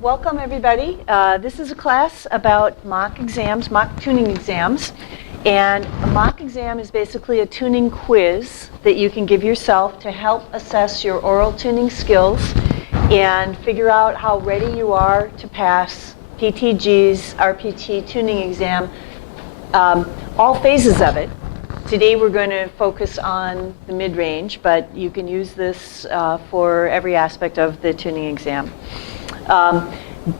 welcome everybody. This is a class about mock exams, mock tuning exams. And a mock exam is basically a tuning quiz that you can give yourself to help assess your oral tuning skills and figure out how ready you are to pass PTG's RPT tuning exam, all phases of it. Today we're going to focus on the mid-range, but you can use this for every aspect of the tuning exam.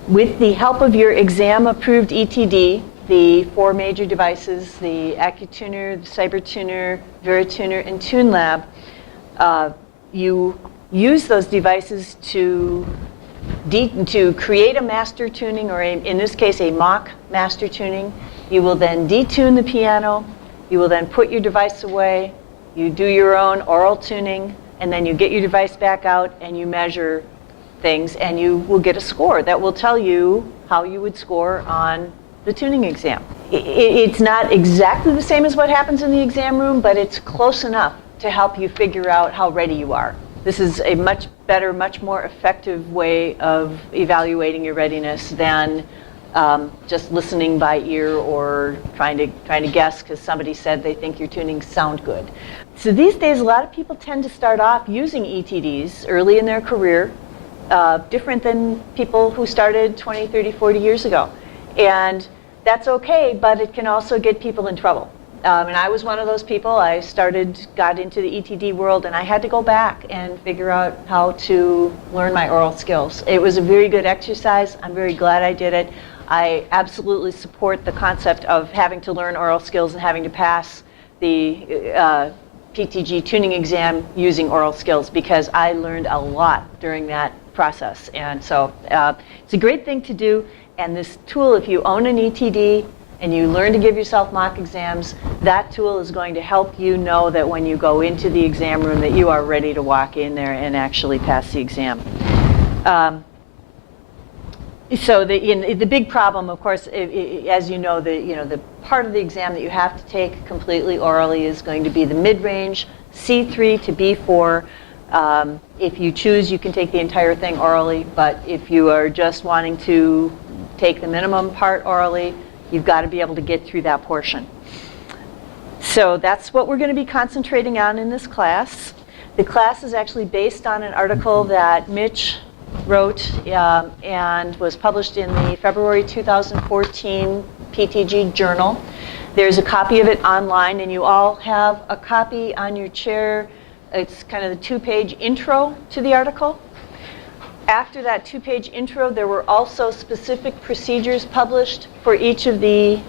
With the help of your exam-approved ETD, the four major devices, the AccuTuner, the CyberTuner, VeriTuner, and TuneLab, you use those devices to create a master tuning, or in this case, a mock master tuning. You will then detune the piano. You will then put your device away. You do your own oral tuning, and then you get your device back out and you measure things, and you will get a score that will tell you how you would score on the tuning exam. It's not exactly the same as what happens in the exam room, but it's close enough to help you figure out how ready you are. This is a much better, much more effective way of evaluating your readiness than just listening by ear or trying to guess because somebody said they think your tunings sound good. So these days, a lot of people tend to start off using ETDs early in their career, different than people who started 20, 30, 40 years ago. And that's okay, but it can also get people in trouble. And I was one of those people. I got into the ETD world, and I had to go back and figure out how to learn my oral skills. It was a very good exercise. I'm very glad I did it. I absolutely support the concept of having to learn oral skills and having to pass the PTG tuning exam using oral skills, because I learned a lot during that process. And so it's a great thing to do. And this tool, if you own an ETD and you learn to give yourself mock exams, that tool is going to help you know that when you go into the exam room that you are ready to walk in there and actually pass the exam. So the big problem, of course, as you know, the part of the exam that you have to take completely orally is going to be the mid-range, C3 to B4. If you choose, you can take the entire thing orally, but if you are just wanting to take the minimum part orally, you've got to be able to get through that portion. So that's what we're going to be concentrating on in this class. The class is actually based on an article that Mitch wrote and was published in the February 2014 PTG Journal. There's a copy of it online, and you all have a copy on your chair. It's kind of the two-page intro to the article. After that two-page intro, there were also specific procedures published for each of the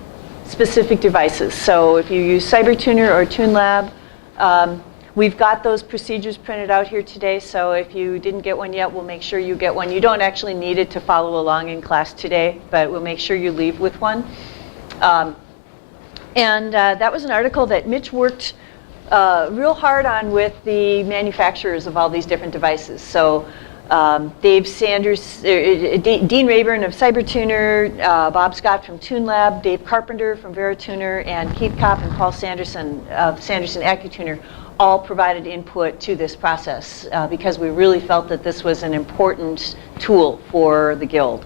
specific devices. So if you use CyberTuner or TuneLab, we've got those procedures printed out here today. So if you didn't get one yet, we'll make sure you get one. You don't actually need it to follow along in class today, but we'll make sure you leave with one. That was an article that Mitch worked real hard on with the manufacturers of all these different devices. So Dean Rayburn of CyberTuner, Bob Scott from TuneLab, Dave Carpenter from VeriTuner, and Keith Kopp and Paul Sanderson of Sanderson AccuTuner all provided input to this process because we really felt that this was an important tool for the Guild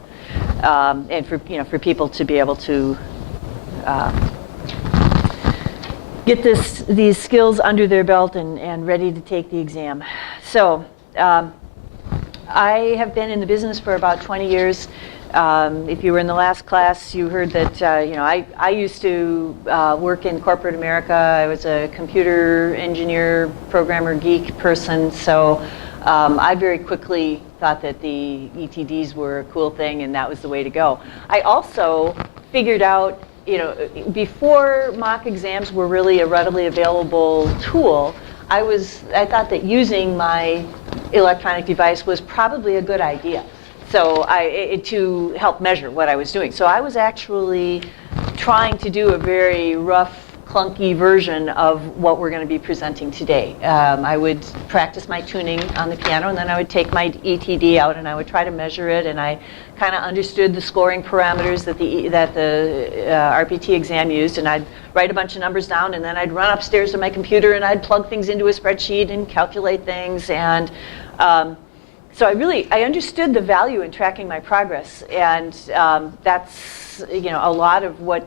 and for people to be able to get these skills under their belt and ready to take the exam. So I have been in the business for about 20 years. If you were in the last class, you heard that I used to work in corporate America. I was a computer engineer, programmer, geek person. So I very quickly thought that the ETDs were a cool thing, and that was the way to go. I also figured out, before mock exams were really a readily available tool, I thought that using my electronic device was probably a good idea. So to help measure what I was doing. So I was actually trying to do a very rough, clunky version of what we're going to be presenting today. I would practice my tuning on the piano, and then I would take my ETD out and I would try to measure it, and I kind of understood the scoring parameters that the RPT exam used, and I'd write a bunch of numbers down, and then I'd run upstairs to my computer and I'd plug things into a spreadsheet and calculate things. And So I understood the value in tracking my progress, and that's a lot of what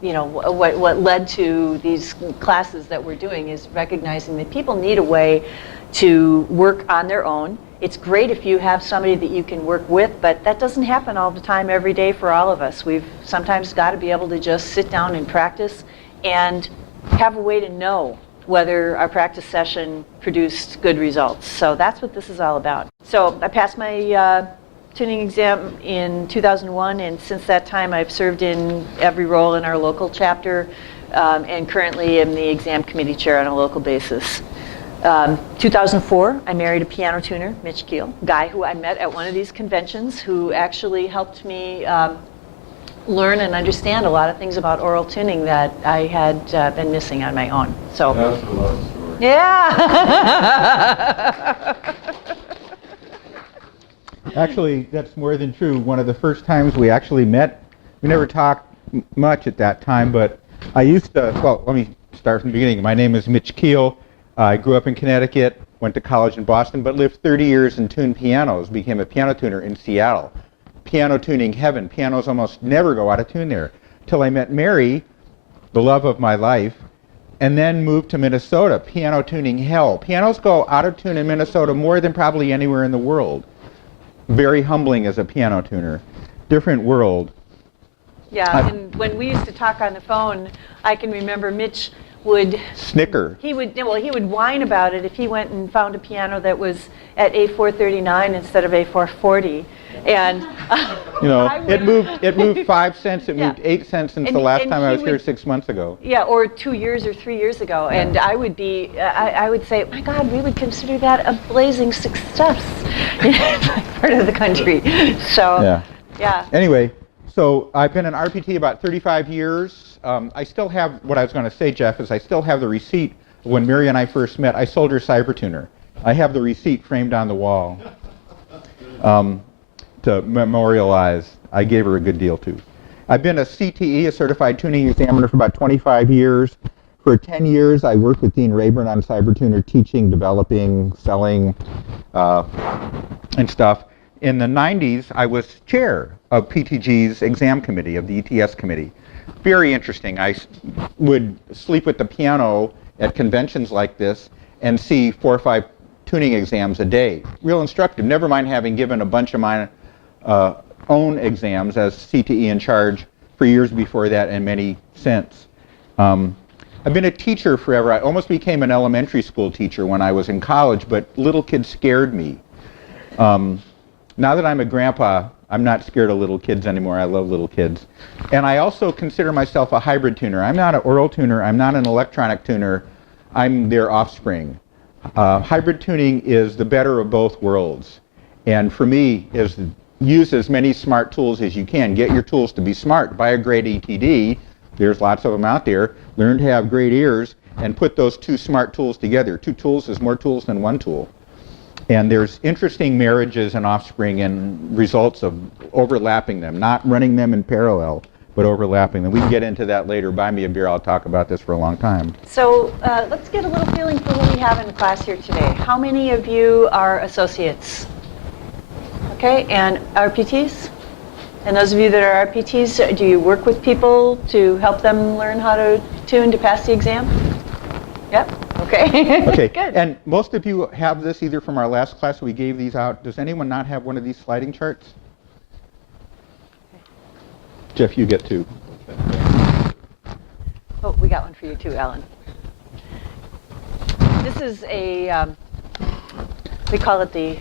what led to these classes that we're doing is recognizing that people need a way to work on their own. It's great if you have somebody that you can work with, but that doesn't happen all the time every day for all of us. We've sometimes got to be able to just sit down and practice and have a way to know whether our practice session produced good results. So that's what this is all about. So I passed my tuning exam in 2001, and since that time I've served in every role in our local chapter, and currently am the exam committee chair on a local basis. 2004, I married a piano tuner, Mitch Keel, a guy who I met at one of these conventions who actually helped me learn and understand a lot of things about oral tuning that I had been missing on my own. So that's a love story. Yeah. Actually, that's more than true. One of the first times we actually met, we never talked much at that time, but I used to, well, let me start from the beginning. My name is Mitch Keel. I grew up in Connecticut, went to college in Boston, but lived 30 years and tuned pianos, became a piano tuner in Seattle. Piano tuning heaven. Pianos almost never go out of tune there. Till I met Mary, the love of my life, and then moved to Minnesota. Piano tuning hell. Pianos go out of tune in Minnesota more than probably anywhere in the world. Very humbling as a piano tuner. Different world. Yeah, and when we used to talk on the phone, I can remember Mitch would snicker. He would whine about it if he went and found a piano that was at A439 instead of A440, and it moved 5 cents. It moved 8 cents since the last time I was here 6 months ago. Yeah, or 2 years or 3 years ago, and I would say, my God, we would consider that a blazing success in my part of the country. So yeah. Anyway. So I've been an RPT about 35 years. I still have, what I was going to say, Jeff, is I still have the receipt. When Mary and I first met, I sold her Cybertuner. I have the receipt framed on the wall to memorialize. I gave her a good deal, too. I've been a CTE, a Certified Tuning Examiner, for about 25 years. For 10 years, I worked with Dean Rayburn on Cybertuner, teaching, developing, selling, and stuff. In the 90s, I was chair of PTG's exam committee, of the ETS committee. Very interesting. I would sleep with the piano at conventions like this and see 4 or 5 tuning exams a day. Real instructive, never mind having given a bunch of my own exams as CTE in charge for years before that and many since. I've been a teacher forever. I almost became an elementary school teacher when I was in college, but little kids scared me. Now that I'm a grandpa, I'm not scared of little kids anymore. I love little kids. And I also consider myself a hybrid tuner. I'm not an oral tuner. I'm not an electronic tuner. I'm their offspring. Hybrid tuning is the better of both worlds. And for me, is use as many smart tools as you can. Get your tools to be smart. Buy a great ETD. There's lots of them out there. Learn to have great ears and put those 2 smart tools together. 2 tools is more tools than 1 tool. And there's interesting marriages and offspring and results of overlapping them, not running them in parallel, but overlapping them. We can get into that later. Buy me a beer. I'll talk about this for a long time. So let's get a little feeling for what we have in the class here today. How many of you are associates? Okay, and RPTs? And those of you that are RPTs, do you work with people to help them learn how to tune to pass the exam? Yep. Okay. Okay. Good. And most of you have this either from our last class. We gave these out. Does anyone not have one of these sliding charts? Okay. Jeff, you get 2. Oh, we got one for you too, Alan. This is a, we call it the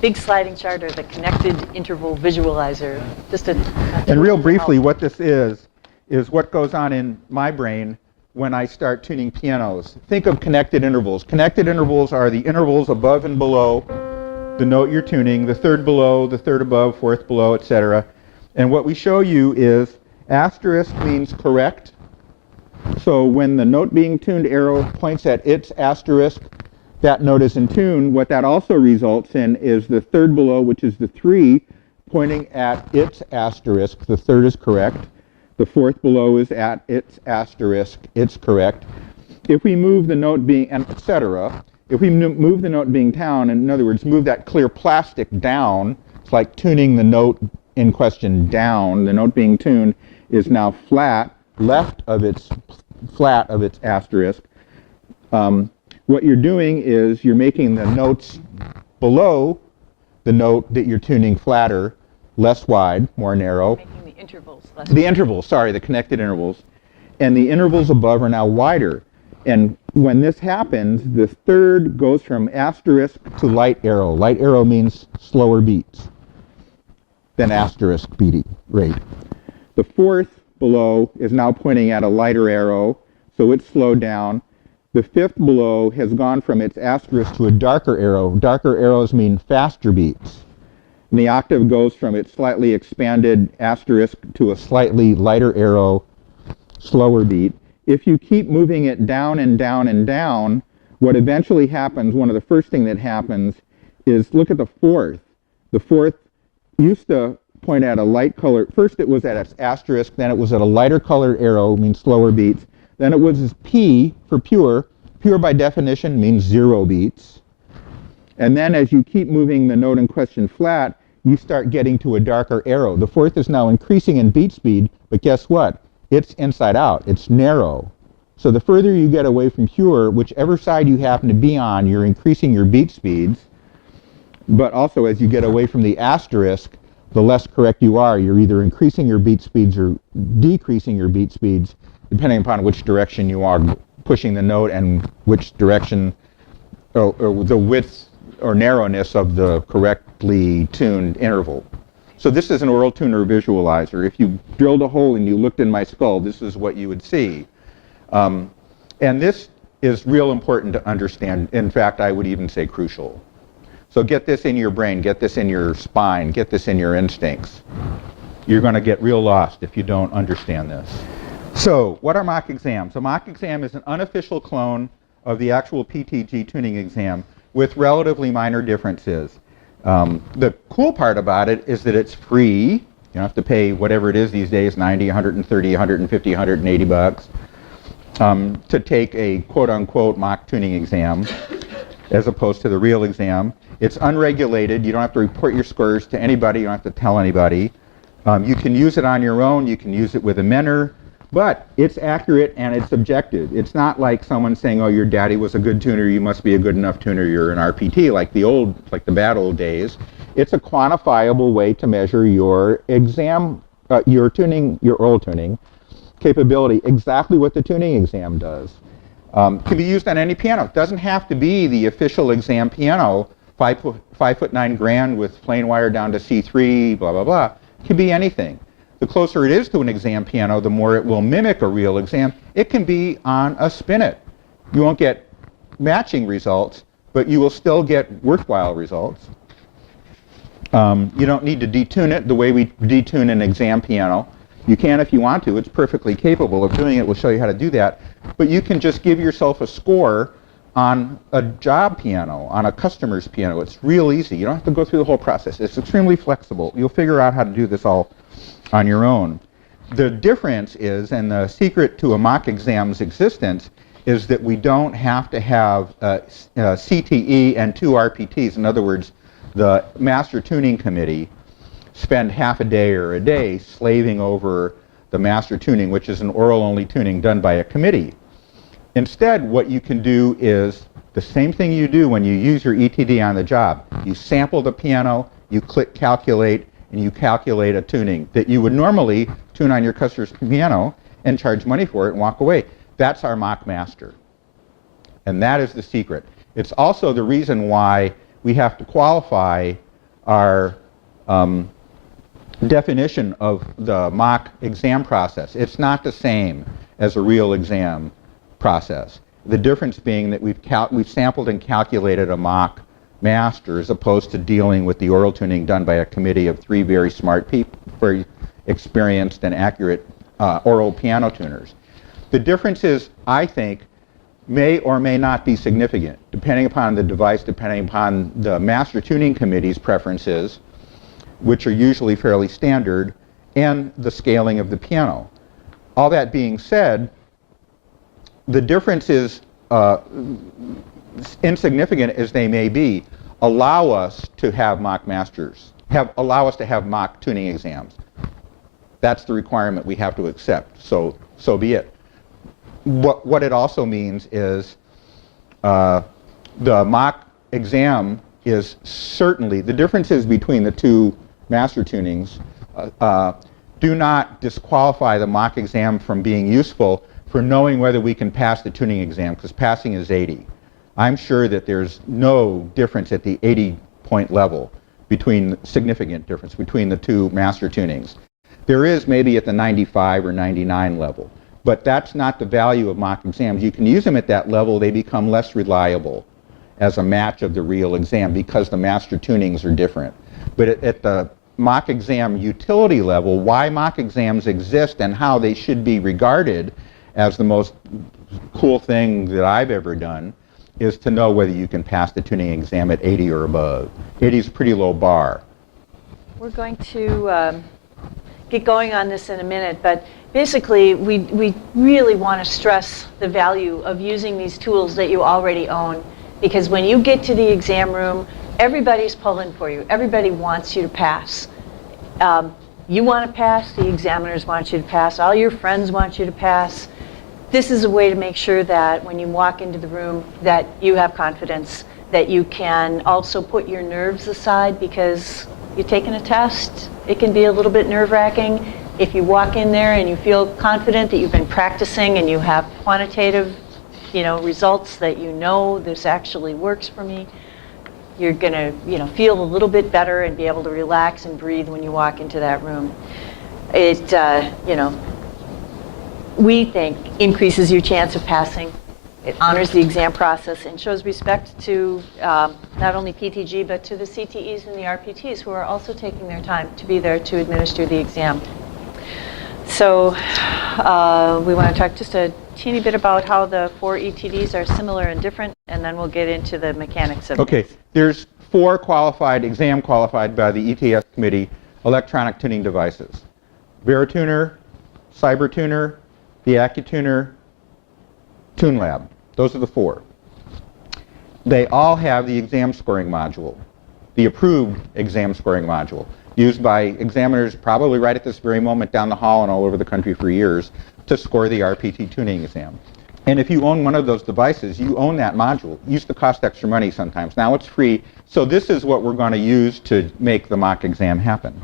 big sliding chart or the connected interval visualizer. And real briefly, what this is what goes on in my brain when I start tuning pianos. Think of connected intervals. Connected intervals are the intervals above and below the note you're tuning, the third below, the third above, fourth below, etc. And what we show you is asterisk means correct. So when the note being tuned arrow points at its asterisk, that note is in tune. What that also results in is the third below, which is the 3, pointing at its asterisk. The third is correct. The fourth below is at its asterisk. It's correct. If we move the note being, and etc., if we move the note being down, in other words, move that clear plastic down, it's like tuning the note in question down. The note being tuned is now flat, left of its flat of its asterisk. What you're doing is you're making the notes below the note that you're tuning flatter, less wide, more narrow. Making the intervals less. The intervals, sorry, the connected intervals. And the intervals above are now wider. And when this happens, the third goes from asterisk to light arrow. Light arrow means slower beats than asterisk beating rate. The fourth below is now pointing at a lighter arrow, so it's slowed down. The fifth below has gone from its asterisk to a darker arrow. Darker arrows mean faster beats. And the octave goes from its slightly expanded asterisk to a slightly lighter arrow, slower beat. If you keep moving it down and down and down, what eventually happens, one of the first thing that happens, is look at the fourth. The fourth used to point at a light color. First it was at its asterisk, then it was at a lighter colored arrow, means slower beats. Then it was P for pure. Pure by definition means 0 beats. And then as you keep moving the note in question flat, you start getting to a darker arrow. The fourth is now increasing in beat speed, but guess what? It's inside out. It's narrow. So the further you get away from pure, whichever side you happen to be on, you're increasing your beat speeds. But also as you get away from the asterisk, the less correct you are. You're either increasing your beat speeds or decreasing your beat speeds, depending upon which direction you are pushing the note and which direction, or the width or narrowness of the correctly tuned interval. So this is an oral tuner visualizer. If you drilled a hole and you looked in my skull, this is what you would see. And this is real important to understand. In fact, I would even say crucial. So get this in your brain, get this in your spine, get this in your instincts. You're going to get real lost if you don't understand this. So what are mock exams? A mock exam is an unofficial clone of the actual PTG tuning exam with relatively minor differences. The cool part about it is that it's free. You don't have to pay whatever it is these days, 90, 130, 150, 180 bucks, to take a quote-unquote mock tuning exam as opposed to the real exam. It's unregulated. You don't have to report your scores to anybody. You don't have to tell anybody. You can use it on your own. You can use it with a mentor. But it's accurate and it's objective. It's not like someone saying, oh, your daddy was a good tuner, you must be a good enough tuner, you're an RPT, like the bad old days. It's a quantifiable way to measure your exam, your oral tuning capability, exactly what the tuning exam does. Can be used on any piano. It doesn't have to be the official exam piano, 5'9" grand with plain wire down to C3, blah, blah, blah. It can be anything. The closer it is to an exam piano, the more it will mimic a real exam. It can be on a spinet. You won't get matching results, but you will still get worthwhile results. You don't need to detune it the way we detune an exam piano. You can if you want to. It's perfectly capable of doing it. We'll show you how to do that. But you can just give yourself a score on a job piano, on a customer's piano. It's real easy. You don't have to go through the whole process. It's extremely flexible. You'll figure out how to do this all on your own. The difference is, and the secret to a mock exam's existence, is that we don't have to have CTE and 2 RPTs. In other words, the Master Tuning Committee spend half a day or a day slaving over the master tuning, which is an oral-only tuning done by a committee. Instead, what you can do is the same thing you do when you use your ETD on the job. You sample the piano, you click calculate, and you calculate a tuning that you would normally tune on your customer's piano and charge money for it and walk away. That's our mock master. And that is the secret. It's also the reason why we have to qualify our definition of the mock exam process. It's not the same as a real exam process. The difference being that we've sampled and calculated a mock master as opposed to dealing with the oral tuning done by a committee of 3 very smart people, very experienced and accurate oral piano tuners. The differences, I think, may or may not be significant, depending upon the device, depending upon the master tuning committee's preferences, which are usually fairly standard, and the scaling of the piano. All that being said, the difference is insignificant as they may be, allow us to have mock masters, allow us to have mock tuning exams. That's the requirement we have to accept, so be it. What it also means is the mock exam is certainly, the differences between the two master tunings do not disqualify the mock exam from being useful for knowing whether we can pass the tuning exam, because passing is 80. I'm sure that there's no difference at the 80-point level, significant difference between the two master tunings. There is maybe at the 95 or 99 level, but that's not the value of mock exams. You can use them at that level, they become less reliable as a match of the real exam because the master tunings are different. But at the mock exam utility level, why mock exams exist and how they should be regarded as the most cool thing that I've ever done is to know whether you can pass the tuning exam at 80 or above. 80 is a pretty low bar. We're going to get going on this in a minute, but basically we really want to stress the value of using these tools that you already own, because when you get to the exam room, everybody's pulling for you. Everybody wants you to pass. You want to pass, the examiners want you to pass, all your friends want you to pass. This is a way to make sure that when you walk into the room that you have confidence, that you can also put your nerves aside, because you're taking a test. It can be a little bit nerve-wracking. If you walk in there and you feel confident that you've been practicing and you have quantitative, results that this actually works for me, you're going to, feel a little bit better and be able to relax and breathe when you walk into that room. It, we think increases your chance of passing. It honors the exam process and shows respect to not only PTG, but to the CTEs and the RPTs who are also taking their time to be there to administer the exam. So we want to talk just a teeny bit about how the 4 ETDs are similar and different, and then we'll get into the mechanics of it. Okay, there's 4 exam qualified by the ETS committee electronic tuning devices. VeriTuner, CyberTuner, the AccuTuner, TuneLab. Those are the 4. They all have the exam scoring module, the approved exam scoring module, used by examiners probably right at this very moment down the hall and all over the country for years to score the RPT tuning exam. And if you own one of those devices, you own that module. It used to cost extra money sometimes. Now it's free. So this is what we're going to use to make the mock exam happen.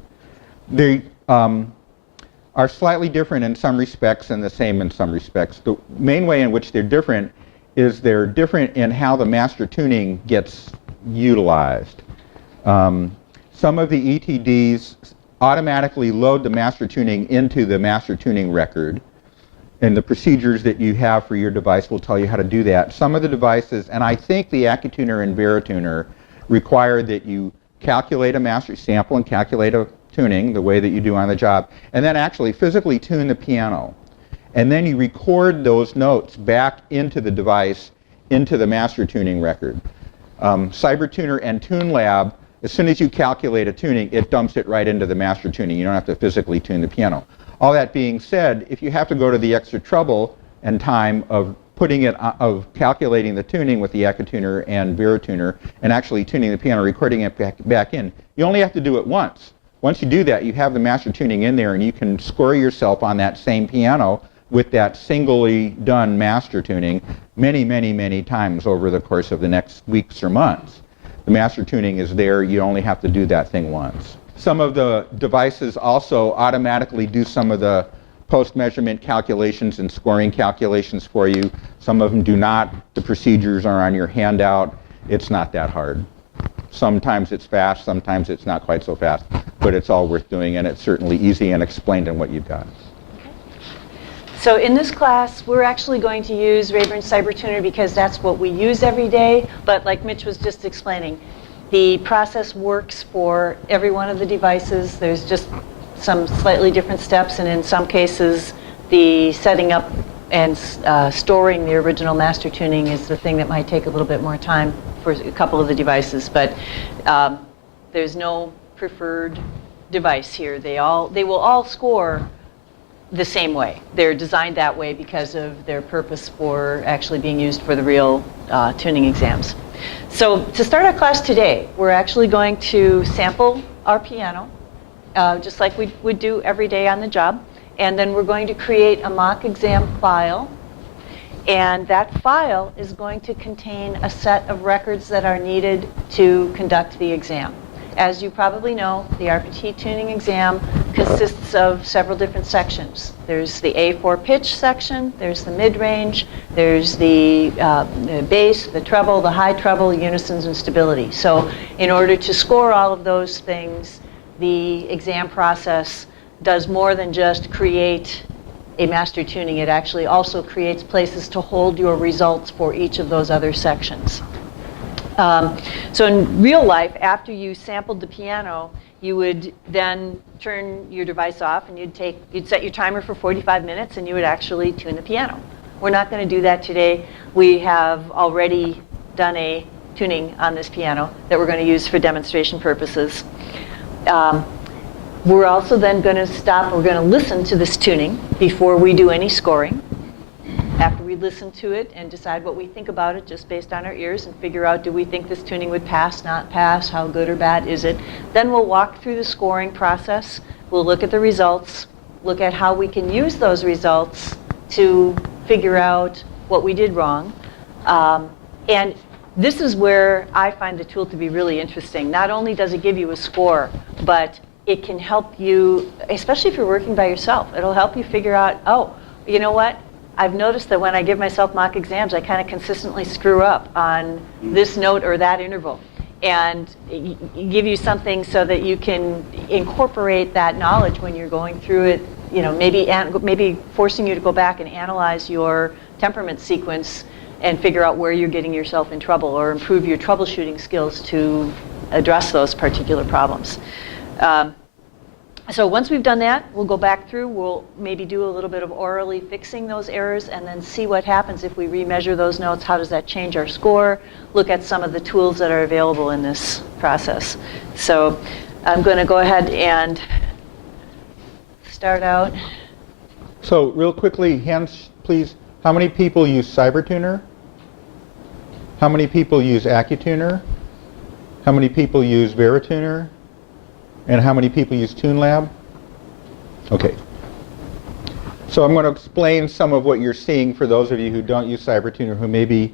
They are slightly different in some respects and the same in some respects. The main way in which they're different is they're different in how the master tuning gets utilized. Some of the ETDs automatically load the master tuning into the master tuning record, and the procedures that you have for your device will tell you how to do that. Some of the devices, and I think the AccuTuner and VeriTuner, require that you calculate a master sample and calculate a tuning the way that you do on the job, and then actually physically tune the piano. And then you record those notes back into the device, into the master tuning record. CyberTuner and TuneLab, as soon as you calculate a tuning, it dumps it right into the master tuning. You don't have to physically tune the piano. All that being said, if you have to go to the extra trouble and time of calculating the tuning with the AccuTuner and VeriTuner and actually tuning the piano, recording it back in, you only have to do it once. Once you do that, you have the master tuning in there and you can score yourself on that same piano with that singly done master tuning many, many, many times over the course of the next weeks or months. The master tuning is there. You only have to do that thing once. Some of the devices also automatically do some of the post-measurement calculations and scoring calculations for you. Some of them do not. The procedures are on your handout. It's not that hard. Sometimes it's fast, sometimes it's not quite so fast, but it's all worth doing, and it's certainly easy and explained in what you've got. So in this class, we're actually going to use Rayburn CyberTuner because that's what we use every day, but like Mitch was just explaining, the process works for every one of the devices. There's just some slightly different steps, and in some cases, the setting up and storing the original master tuning is the thing that might take a little bit more time for a couple of the devices, but there's no preferred device here. They will all score the same way. They're designed that way because of their purpose for actually being used for the real tuning exams. So to start our class today, we're actually going to sample our piano, just like we would do every day on the job. And then we're going to create a mock exam file. And that file is going to contain a set of records that are needed to conduct the exam. As you probably know, the RPT tuning exam consists of several different sections. There's the A4 pitch section, there's the mid-range, there's the bass, the treble, the high treble, unisons, and stability. So in order to score all of those things, the exam process does more than just create a master tuning. It actually also creates places to hold your results for each of those other sections. So in real life, after you sampled the piano, you would then turn your device off and you'd set your timer for 45 minutes and you would actually tune the piano. We're not going to do that today. We have already done a tuning on this piano that we're going to use for demonstration purposes. We're also then going to stop, we're going to listen to this tuning before we do any scoring. After we listen to it and decide what we think about it just based on our ears and figure out, do we think this tuning would pass, not pass, how good or bad is it? Then we'll walk through the scoring process. We'll look at the results, look at how we can use those results to figure out what we did wrong. And this is where I find the tool to be really interesting. Not only does it give you a score, but it can help you, especially if you're working by yourself, it'll help you figure out, oh, you know what? I've noticed that when I give myself mock exams, I kind of consistently screw up on this note or that interval. And give you something so that you can incorporate that knowledge when you're going through it, you know, maybe forcing you to go back and analyze your temperament sequence and figure out where you're getting yourself in trouble or improve your troubleshooting skills to address those particular problems. So once we've done that, we'll go back through, we'll maybe do a little bit of orally fixing those errors and then see what happens if we remeasure those notes. How does that change our score? Look at some of the tools that are available in this process. So I'm going to go ahead and start out. So real quickly, hands please. How many people use CyberTuner? How many people use AccuTuner? How many people use VeriTuner? And how many people use TuneLab? Okay. So I'm going to explain some of what you're seeing for those of you who don't use CyberTuner, who may be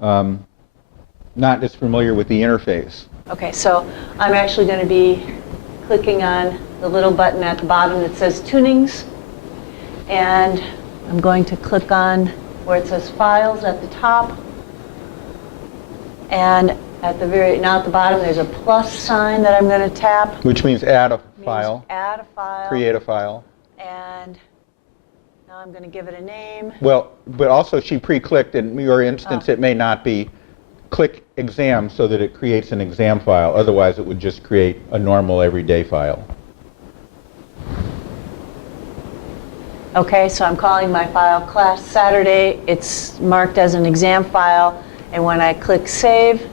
not as familiar with the interface. Okay, so I'm actually going to be clicking on the little button at the bottom that says Tunings. And I'm going to click on where it says Files at the top. And at the bottom, there's a plus sign that I'm going to tap. Which means add a file. Add a file. Create a file. And now I'm going to give it a name. Well, but also she pre-clicked, in your instance, it may not be. Click exam so that it creates an exam file. Otherwise, it would just create a normal everyday file. Okay, so I'm calling my file Class Saturday. It's marked as an exam file. And when I click Save,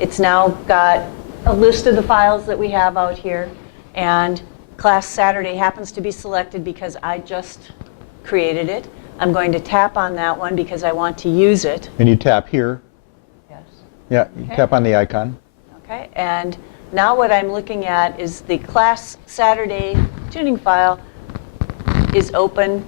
it's now got a list of the files that we have out here. And Class Saturday happens to be selected because I just created it. I'm going to tap on that one because I want to use it. And you tap here. Yes. Yeah, you tap on the icon. Okay, and now what I'm looking at is the Class Saturday tuning file is open.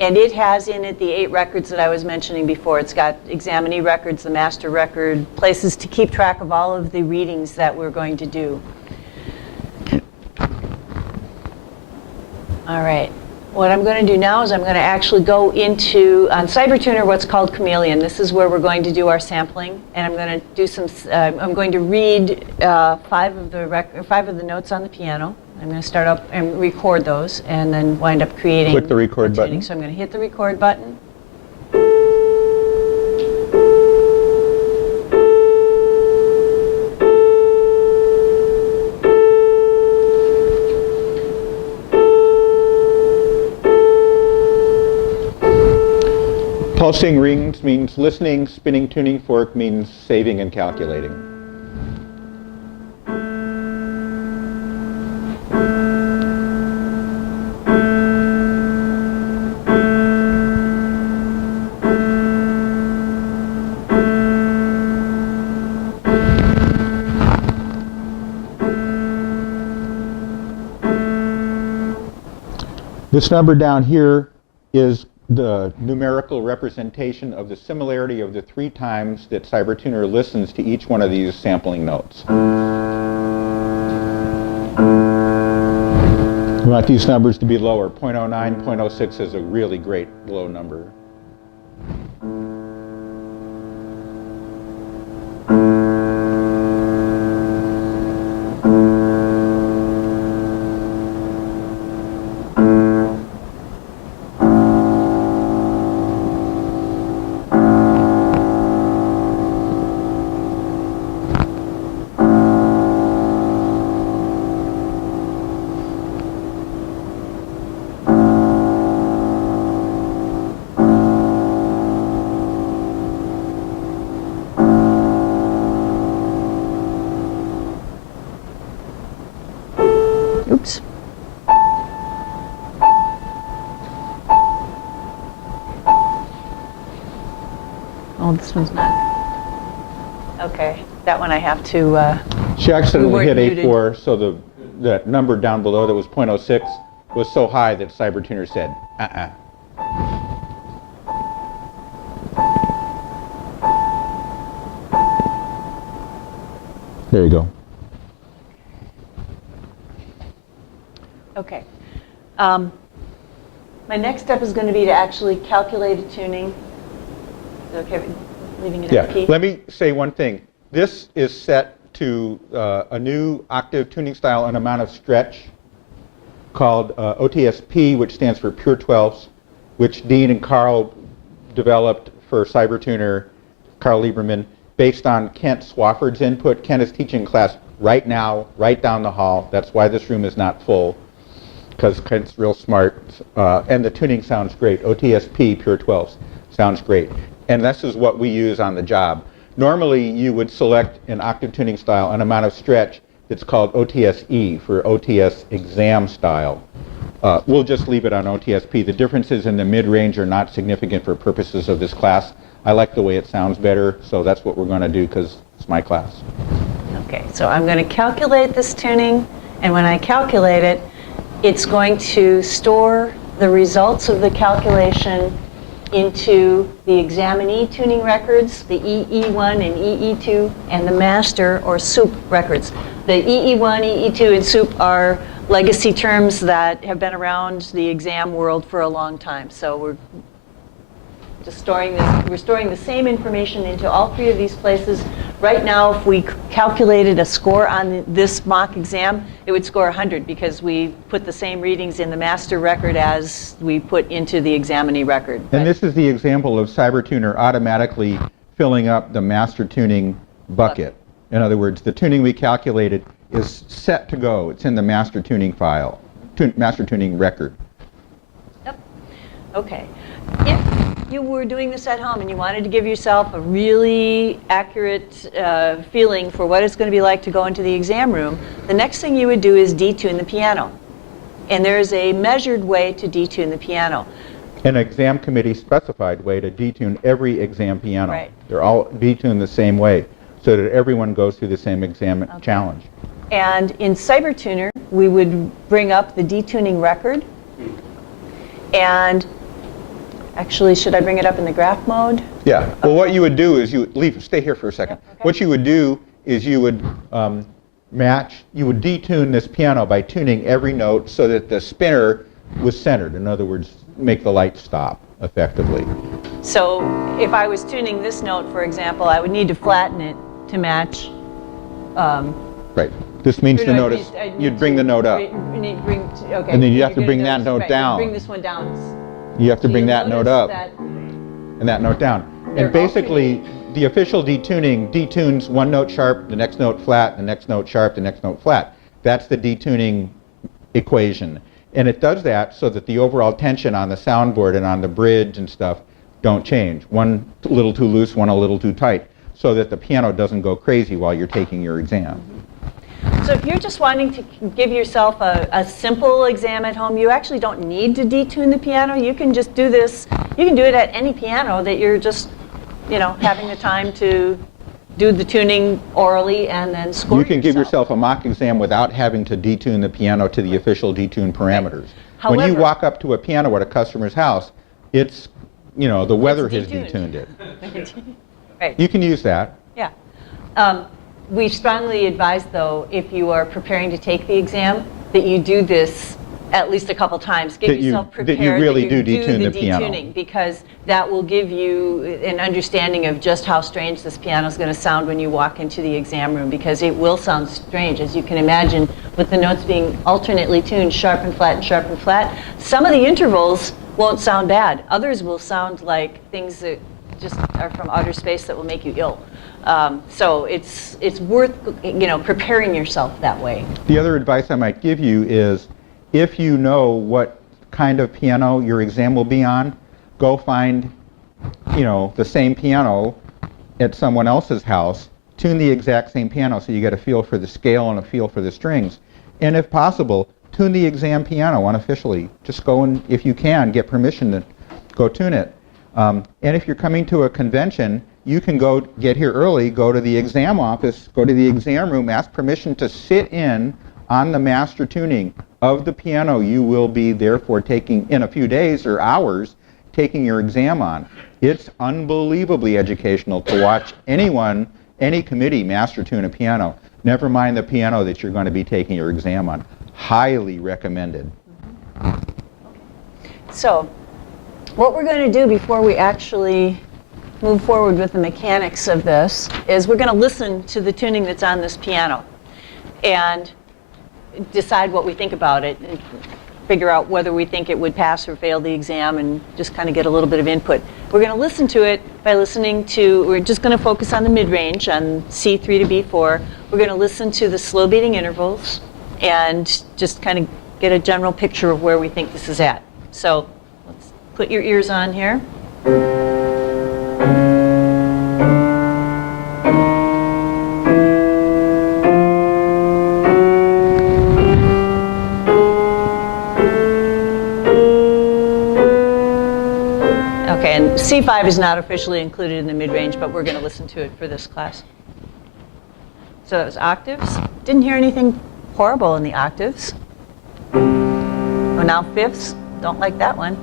And it has in it the 8 records that I was mentioning before. It's got examinee records, the master record, places to keep track of all of the readings that we're going to do. All right. What I'm going to do now is I'm going to actually go into, on CyberTuner, what's called Chameleon. This is where we're going to do our sampling. And I'm going to do some, I'm going to read 5 of the notes on the piano. I'm going to start up and record those and then wind up creating. Click the record button. So I'm going to hit the record button. Pulsing rings means listening, spinning tuning fork means saving and calculating. This number down here is the numerical representation of the similarity of the 3 times that CyberTuner listens to each one of these sampling notes. We want these numbers to be lower. 0.09, 0.06 is a really great low number. Oops. Oh, this one's not. Okay, that one I have to, She accidentally weren't hit muted. A4, so that number down below that was 0.06 was so high that CyberTuner said, There you go. okay. My next step is going to be to actually calculate a tuning. Is it okay, leaving it at Yeah, key? let me say one thing. This is set to a new octave tuning style and amount of stretch called OTSP, which stands for Pure 12ths, which Dean and Carl developed for CyberTuner, Carl Lieberman, based on Kent Swafford's input. Kent is teaching class right now, right down the hall. That's why this room is not full, because Kent's real smart. And the tuning sounds great. OTSP, Pure 12ths, sounds great. And this is what we use on the job. Normally, you would select an octave tuning style, an amount of stretch that's called OTSE for OTS exam style. We'll just leave it on OTSP. The differences in the mid-range are not significant for purposes of this class. I like the way it sounds better, so that's what we're going to do because it's my class. Okay, so I'm going to calculate this tuning, and when I calculate it, it's going to store the results of the calculation into the examinee tuning records, the EE1 and EE2, and the master or SOUP records. The EE1, EE2, and SOUP are legacy terms that have been around the exam world for a long time. So we're just storing this. We're storing the same information into all 3 of these places. Right now, if we calculated a score on this mock exam, it would score 100 because we put the same readings in the master record as we put into the examinee record. And this is the example of CyberTuner automatically filling up the master tuning bucket. In other words, the tuning we calculated is set to go. It's in the master tuning file, master tuning record. Yep. Okay. If you were doing this at home and you wanted to give yourself a really accurate feeling for what it's going to be like to go into the exam room, the next thing you would do is detune the piano. And there's a measured way to detune the piano. An exam committee specified way to detune every exam piano. Right. They're all detuned the same way so that everyone goes through the same exam challenge. And in CyberTuner, we would bring up the detuning record. And actually, should I bring it up in the graph mode? Yeah. Well, what you would do is you would stay here for a second. Yeah, okay. What you would do is you would you would detune this piano by tuning every note so that the spinner was centered. In other words, make the light stop effectively. So if I was tuning this note, for example, I would need to flatten it to match. Right. This means the note is, I need you'd bring to the note up. okay. And then you have to You're bring gonna that note right, down. Bring this one down. You have to So bring you'll that note notice up that and that note down. they're And basically, alternating. the official detuning detunes one note sharp, the next note flat, the next note sharp, the next note flat. That's the detuning equation. And it does that so that the overall tension on the soundboard and on the bridge and stuff don't change. One a little too loose, one a little too tight, so that the piano doesn't go crazy while you're taking your exam. So if you're just wanting to give yourself a simple exam at home, you actually don't need to detune the piano. You can just do this. You can do it at any piano that you're just, having the time to do the tuning orally and then score You can give yourself a mock exam without having to detune the piano to the official detune parameters. When you However- walk up to a piano at a customer's house, it's, the weather has detuned. detuned it. Right. You can use that. Yeah. We strongly advise, though, if you are preparing to take the exam, that you do this at least a couple times. Get That you- yourself that you prepared. really you do detune the the piano. detuning, because that will give you an understanding of just how strange this piano is going to sound when you walk into the exam room, because it will sound strange, as you can imagine, with the notes being alternately tuned, sharp and flat and sharp and flat. Some of the intervals won't sound bad. Others will sound like things that just are from outer space that will make you ill. So it's worth preparing yourself that way. The other advice I might give you is, if you know what kind of piano your exam will be on, go find, the same piano at someone else's house, tune the exact same piano so you get a feel for the scale and a feel for the strings. And if possible, tune the exam piano unofficially. Just go and, if you can, get permission to go tune it. And if you're coming to a convention, you can get here early, go to the exam office, go to the exam room, ask permission to sit in on the master tuning of the piano you will be therefore taking in a few days or hours, taking your exam on. It's unbelievably educational to watch any committee master tune a piano. Never mind the piano that you're going to be taking your exam on. Highly recommended. So what we're going to do before we actually move forward with the mechanics of this is we're going to listen to the tuning that's on this piano and decide what we think about it and figure out whether we think it would pass or fail the exam, and just kind of get a little bit of input. We're going to listen to it by we're just going to focus on the mid-range, on C3 to B4. We're going to listen to the slow beating intervals and just kind of get a general picture of where we think this is at. So let's put your ears on here. Okay, and C5 is not officially included in the mid-range, but we're going to listen to it for this class. So that was octaves. Didn't hear anything horrible in the octaves. Oh, now fifths. Don't like that one.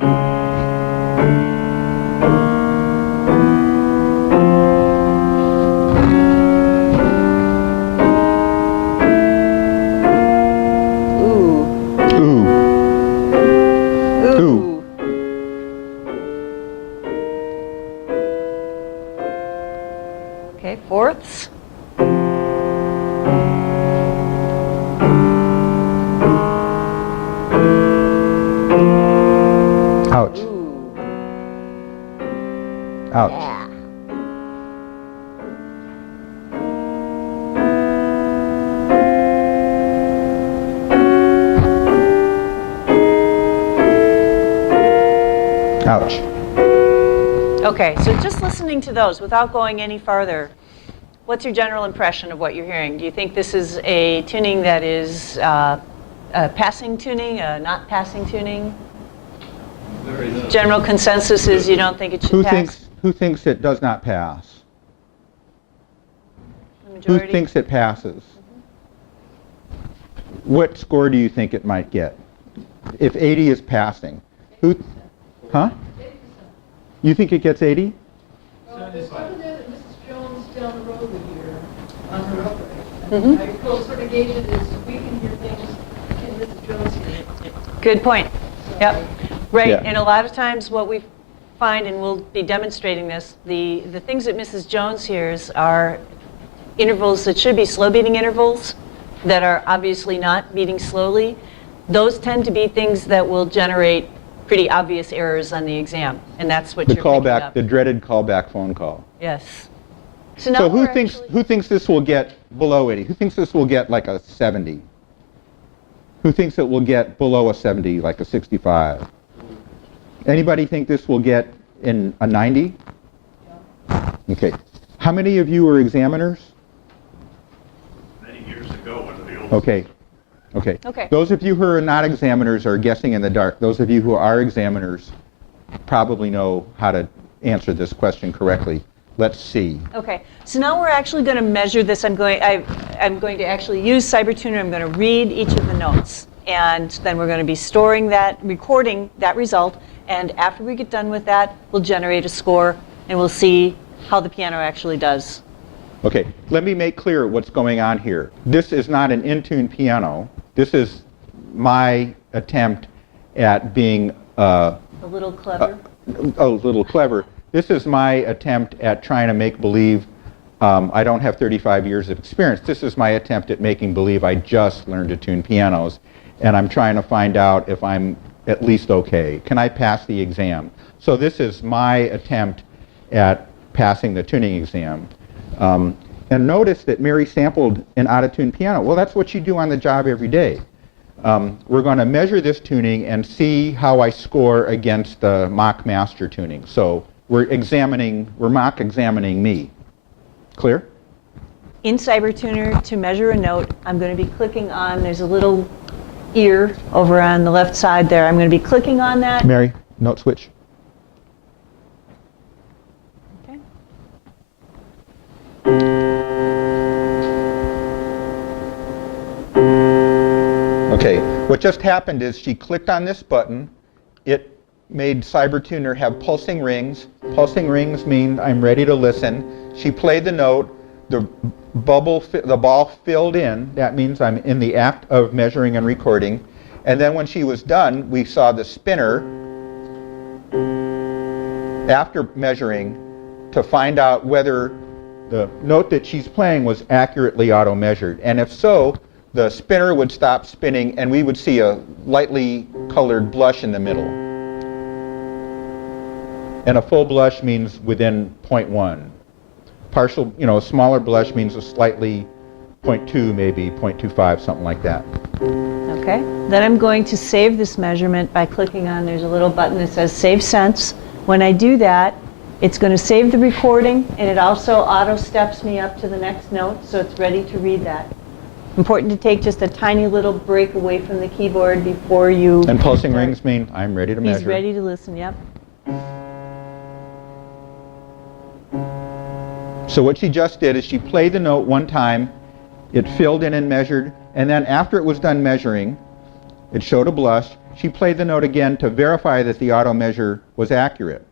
Ooh. Ooh. Ooh. Ooh. Okay, fourths. Ouch. Ooh. Ouch. Yeah. Ouch. Okay, so just listening to those without going any farther, what's your general impression of what you're hearing? Do you think this is a tuning that is a passing tuning, a not passing tuning? General consensus is you don't think it should pass? Who thinks it does not pass? The Who majority? thinks it passes? What score do you think it might get? If 80 is passing. Huh? You think it gets 80? Well, there's something there that Mrs. Jones down the road would hear on her upright. Mhm. I will sort of gauge it as we can hear things, can Mrs. Jones hear it? Good point. Yep. Right, Yeah. and a lot of times what we find, and we'll be demonstrating this, the things that Mrs. Jones hears are intervals that should be slow beating intervals that are obviously not beating slowly. Those tend to be things that will generate pretty obvious errors on the exam, and that's what The you're picking callback, up. the dreaded callback phone call. Yes. So now So we're who actually- thinks this will get below 80? Who thinks this will get like a 70? Who thinks it will get below a 70, like a 65? Anybody think this will get in a 90? Okay. How many of you are examiners? Many years ago, under the old Okay. Okay. Okay. Those of you who are not examiners are guessing in the dark. Those of you who are examiners probably know how to answer this question correctly. Let's see. Okay, so now we're actually going to measure this. I'm going to actually use CyberTuner. I'm going to read each of the notes. and then we're going to be storing that, recording that result, and after we get done with that, we'll generate a score, and we'll see how the piano actually does. Okay, let me make clear what's going on here. This is not an in-tune piano. This is my attempt at being A little clever. a little clever. This is my attempt at trying to make believe I don't have 35 years of experience. This is my attempt at making believe I just learned to tune pianos, and I'm trying to find out if I'm at least okay. Can I pass the exam? So this is my attempt at passing the tuning exam. And notice that Mary sampled an out-of-tune piano. Well, that's what you do on the job every day. We're going to measure this tuning and see how I score against the mock master tuning. So we're mock examining me. Clear? In CyberTuner, to measure a note, I'm going to be clicking on, there's a little ear over on the left side there. I'm going to be clicking on that. Mary, note switch. Okay. Okay, what just happened is she clicked on this button. It made CyberTuner have pulsing rings. Pulsing rings mean I'm ready to listen. She played the note. The ball filled in. That means I'm in the act of measuring and recording. And then when she was done, we saw the spinner after measuring to find out whether the note that she's playing was accurately auto-measured. And if so, the spinner would stop spinning and we would see a lightly colored blush in the middle. And a full blush means within 0.1. Partial, a smaller blush means a slightly 0.2, maybe 0.25, something like that. Okay. Then I'm going to save this measurement by clicking on, there's a little button that says Save Sense. When I do that, it's going to save the recording, and it also auto-steps me up to the next note, so it's ready to read that. Important to take just a tiny little break away from the keyboard before you... And pulsing rings mean I'm ready to measure. He's ready to listen, yep. So what she just did is she played the note one time, it filled in and measured, and then after it was done measuring, it showed a blush. She played the note again to verify that the auto measure was accurate.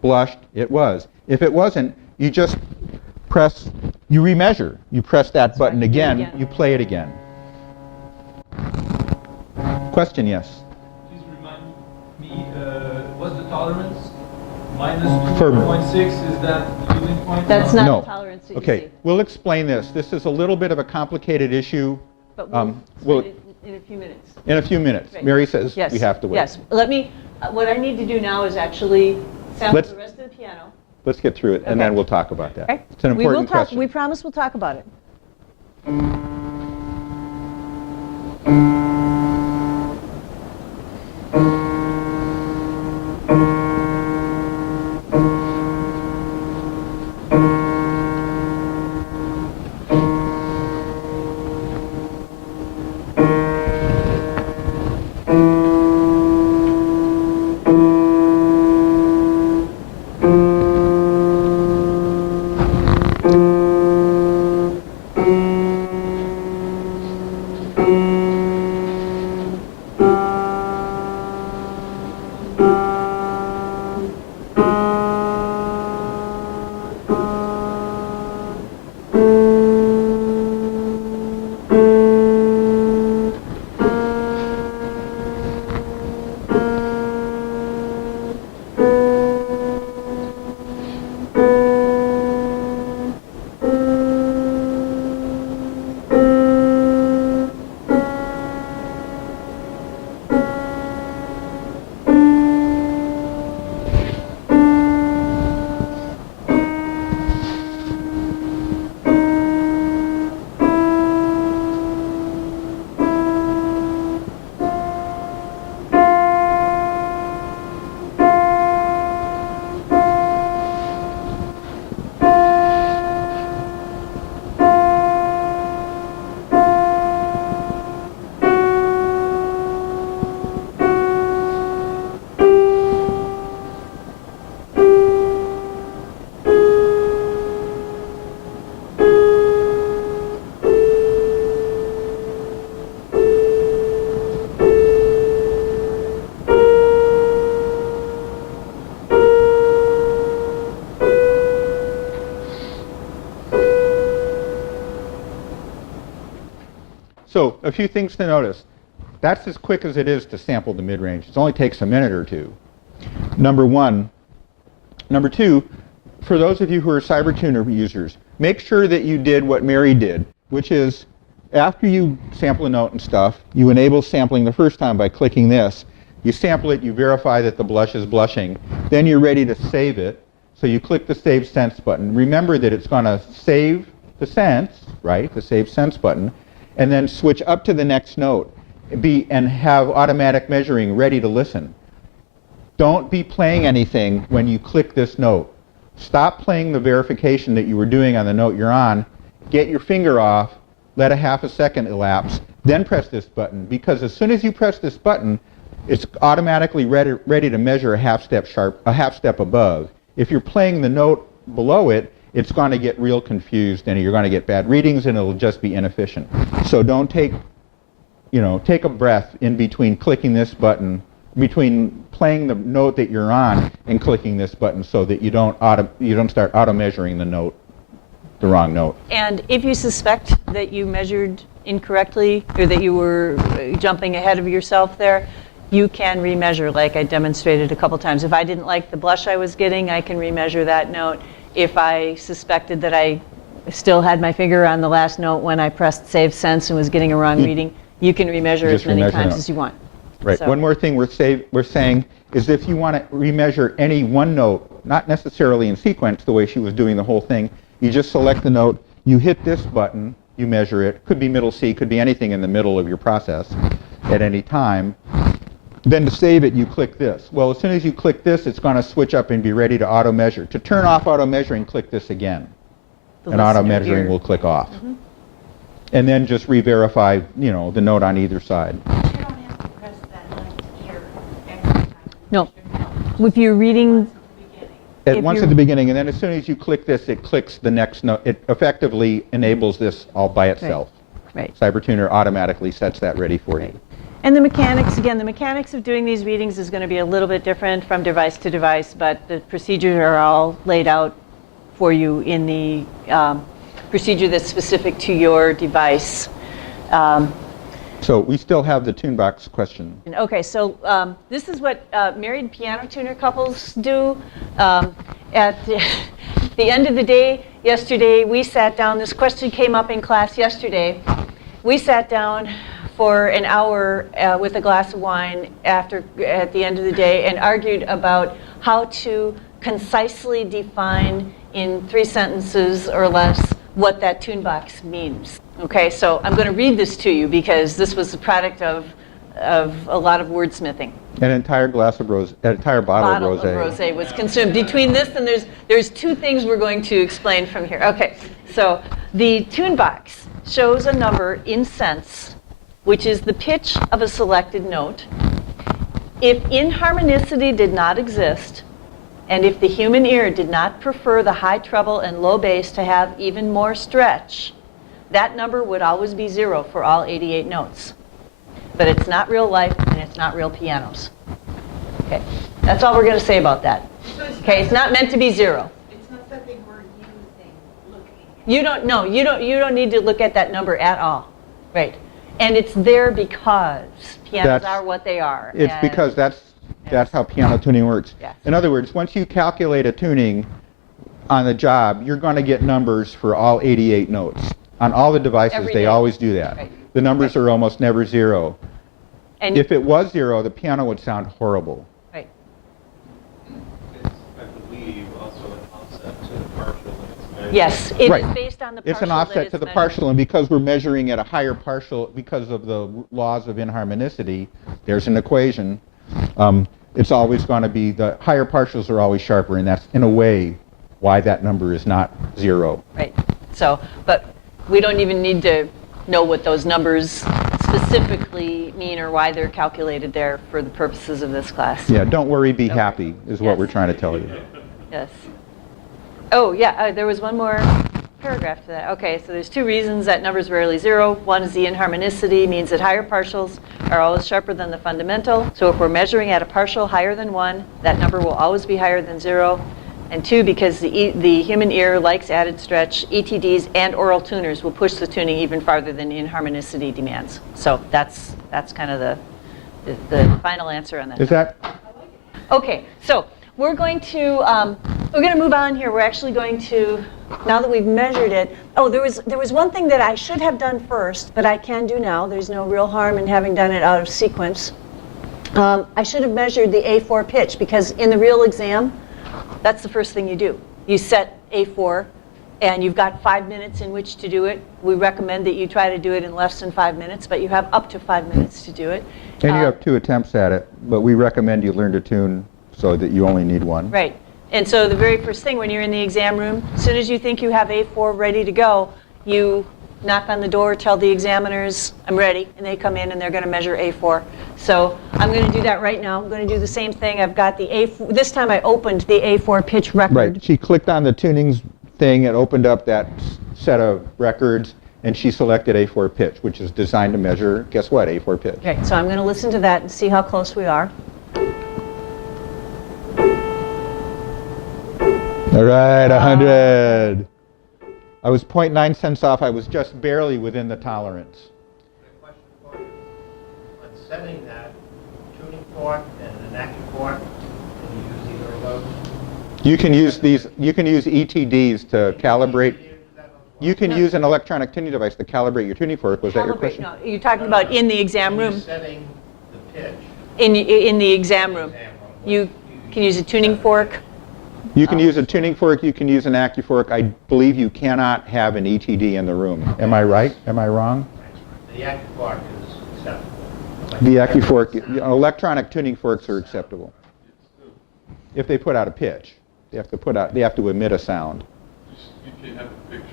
Blushed, it was. If it wasn't, you just press, you remeasure. You press that button again, you play it again. Question, yes? Please remind me, what's the tolerance? Minus For- 2.6, is that the using point? That's not No. the tolerance that you Okay, see. we'll explain this. This is a little bit of a complicated issue. But we'll we'll- explain it in a few minutes. In a few minutes. Right. Mary says Yes. we have to wait. Yes. Let me, what I need to do now is actually sample Let's- the rest of the piano. Let's get through it, and then Okay. we'll talk about that. Okay? It's an We will important talk, question. we promise we'll talk about it. So a few things to notice. That's as quick as it is to sample the mid-range. It only takes a minute or two. Number one. Number two, for those of you who are CyberTuner users, make sure that you did what Mary did, which is after you sample a note and stuff, you enable sampling the first time by clicking this. You sample it, you verify that the blush is blushing. Then you're ready to save it. So you click the Save Sense button. Remember that it's going to save the sense, right, the Save Sense button, and then switch up to the next note and have automatic measuring ready to listen. Don't be playing anything when you click this note. Stop playing the verification that you were doing on the note you're on. Get your finger off, let a half a second elapse, then press this button, because as soon as you press this button, it's automatically ready to measure a half step above. If you're playing the note below it, it's going to get real confused and you're going to get bad readings and it'll just be inefficient. So don't take a breath in between clicking this button, between playing the note that you're on and clicking this button, so that you don't start auto measuring the note, the wrong note. And if you suspect that you measured incorrectly or that you were jumping ahead of yourself there, you can remeasure, like I demonstrated a couple times. If I didn't like the blush I was getting, I can remeasure that note. If I suspected that I still had my finger on the last note when I pressed Save Sense and was getting a wrong reading, you can remeasure as many times as you want. Right. So. One more thing we're saying is if you want to remeasure any one note, not necessarily in sequence the way she was doing the whole thing, you just select the note, you hit this button, you measure it. Could be middle C, could be anything in the middle of your process at any time. Then to save it, you click this. Well, as soon as you click this, it's going to switch up and be ready to auto measure. To turn off auto measuring, click this again. And auto measuring will click off. Mm-hmm. And then just re-verify, the note on either side. You don't have to press that button here every time. No. If you're reading, Once at the beginning, and then as soon as you click this, it clicks the next note. It effectively enables this all by itself. Right. CyberTuner automatically sets that ready for you. and the mechanics of doing these readings is going to be a little bit different from device to device, but the procedures are all laid out for you in the procedure that's specific to your device. So we still have the TuneBox question. Okay, so this is what married piano tuner couples do. At the end of the day, yesterday, we sat down. This question came up in class yesterday. We sat down for an hour with a glass of wine at the end of the day and argued about how to concisely define in 3 sentences or less what that TuneBox means. Okay, so I'm going to read this to you because this was the product of a lot of wordsmithing. An entire bottle of rosé. Was consumed. Between this and there's 2 things we're going to explain from here. Okay, so the TuneBox shows a number in cents, which is the pitch of a selected note. If inharmonicity did not exist, and if the human ear did not prefer the high treble and low bass to have even more stretch, that number would always be 0 for all 88 notes. But it's not real life, and it's not real pianos. Okay, that's all we're going to say about that. Okay, it's not meant to be 0. It's not something we're using, looking at. You don't need to look at that number at all. Right. And it's there because pianos are what they are. It's because that's how piano tuning works. Yes. In other words, once you calculate a tuning on the job, you're going to get numbers for all 88 notes. On all the devices, they always do that. Right. The numbers are almost never 0. And if it was 0, the piano would sound horrible. right. It's, I believe, also an offset to the partial that it's Yes, it Right. is based on the partial. It's an that offset is to the measured. partial, and because we're measuring at a higher partial, because of the laws of inharmonicity, there's an equation. It's always going to be, the higher partials are always sharper, and that's, in a way, why that number is not 0. Right. So, but we don't even need to know what those numbers specifically mean or why they're calculated there for the purposes of this class. Yeah, don't worry, be happy, is what Yes. we're trying to tell you. Yes. Oh, yeah, there was one more paragraph to that. Okay, so there's 2 reasons that number's rarely 0. One is the inharmonicity, means that higher partials are always sharper than the fundamental. So if we're measuring at a partial higher than 1, that number will always be higher than 0. And 2, because the human ear likes added stretch, ETDs and oral tuners will push the tuning even farther than inharmonicity demands. So that's kind of the final answer on that. Is that, Okay, so we're going to move on here. We're actually going to, now that we've measured it, oh, there was one thing that I should have done first, but I can do now. There's no real harm in having done it out of sequence. I should have measured the A4 pitch, because in the real exam, that's the first thing you do. You set A4, and you've got 5 minutes in which to do it. We recommend that you try to do it in less than 5 minutes, but you have up to 5 minutes to do it. and you have 2 attempts at it, but we recommend you learn to tune so that you only need 1. Right. And so the very first thing when you're in the exam room, as soon as you think you have A4 ready to go, you knock on the door, tell the examiners, I'm ready, and they come in and they're going to measure A4. So I'm going to do that right now. I'm going to do the same thing. I've got the A4. This time I opened the A4 pitch record. Right. She clicked on the tunings thing, it opened up that set of records, and she selected A4 pitch, which is designed to measure, guess what, A4 pitch. Okay, so I'm going to listen to that and see how close we are. All right, 100. I was 0.9 cents off. I was just barely within the tolerance. A question for you. On setting that tuning fork and an AccuFork, can you use either of those? You can use these. You can use ETDs to calibrate. You can use an electronic tuning device to calibrate your tuning fork. Was that your Calibrate. question? No, you're talking about in the exam When you're room. setting the pitch. In the exam room. You can use a tuning fork. You can use a tuning fork. You can use an AccuFork. I believe you cannot have an ETD in the room. Am I right? Am I wrong? The AccuFork is acceptable. The AccuFork, electronic tuning forks are acceptable. If they put out a pitch, they have to emit a sound. You can't have a picture.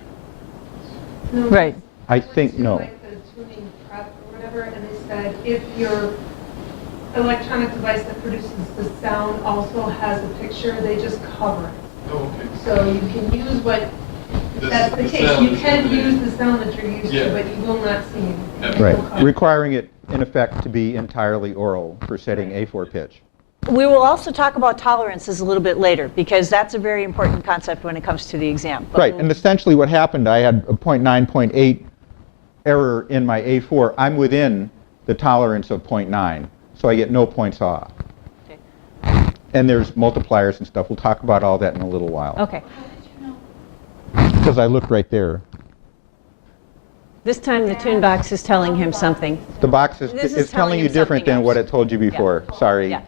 No, Right. I went think to, no. like, the tuning prep or whatever, and they said if your electronic device that produces the sound also has a picture, they just cover it. Oh, okay. So you can use what, if The- that's the the case, sound you is can what they- use the sound that you're used Yeah. to, but you will not see it. Yeah. It will Right, cover. requiring it in effect to be entirely oral for setting A4 pitch. We will also talk about tolerances a little bit later, because that's a very important concept when it comes to the exam. But Right, and essentially what happened, I had a 0.9, 0.8 error in my A4. I'm within the tolerance of 0.9, so I get no points off. Okay. And there's multipliers and stuff. We'll talk about all that in a little while. Okay. Because I looked right there. This time the tune box is telling him something. The box This is is telling telling you him different something than what else. it told you before. Sorry. Yeah.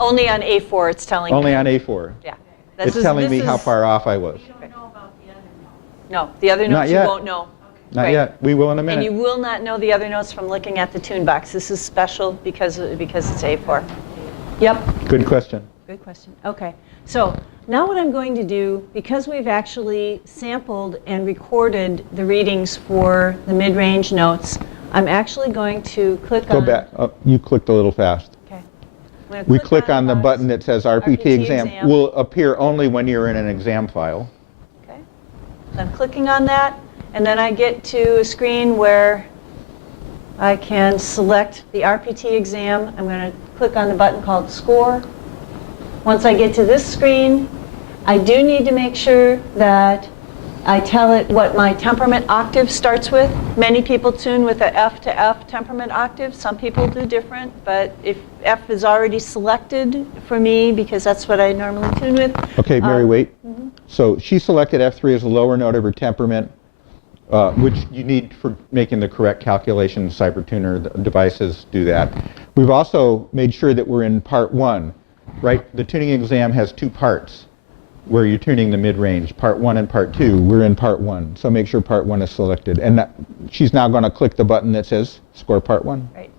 Only on A4 it's telling Only him. on A4. Yeah. It's telling me how far off I was. No, the other Not notes you yet. won't know. Not Right. yet. We will in a And you minute. will not know the other notes from looking at the tune box. This is special because it's A4. Yep. Good question. Good question. Okay. So now what I'm going to do, because we've actually sampled and recorded the readings for the mid-range notes, I'm actually going to click Go on... back. Oh, you clicked a little fast. Okay. I'm gonna We click on the box. button that says RPT exam. exam. Will appear only when you're in an exam file. Okay. So I'm clicking on that, and then I get to a screen where I can select the RPT exam. I'm going to click on the button called Score. Once I get to this screen, I do need to make sure that I tell it what my temperament octave starts with. Many people tune with a F to F temperament octave. Some people do different, but if F is already selected for me, because that's what I normally tune with. Okay, Mary, wait. Mm-hmm. So she selected F3 as the lower note of her temperament, which you need for making the correct calculation. CyberTuner the devices do that. We've also made sure that we're in part 1, right? The tuning exam has 2 parts where you're tuning the mid-range, part 1 and part 2. We're in part 1, so make sure part 1 is selected. And she's now going to click the button that says Score Part 1. Right.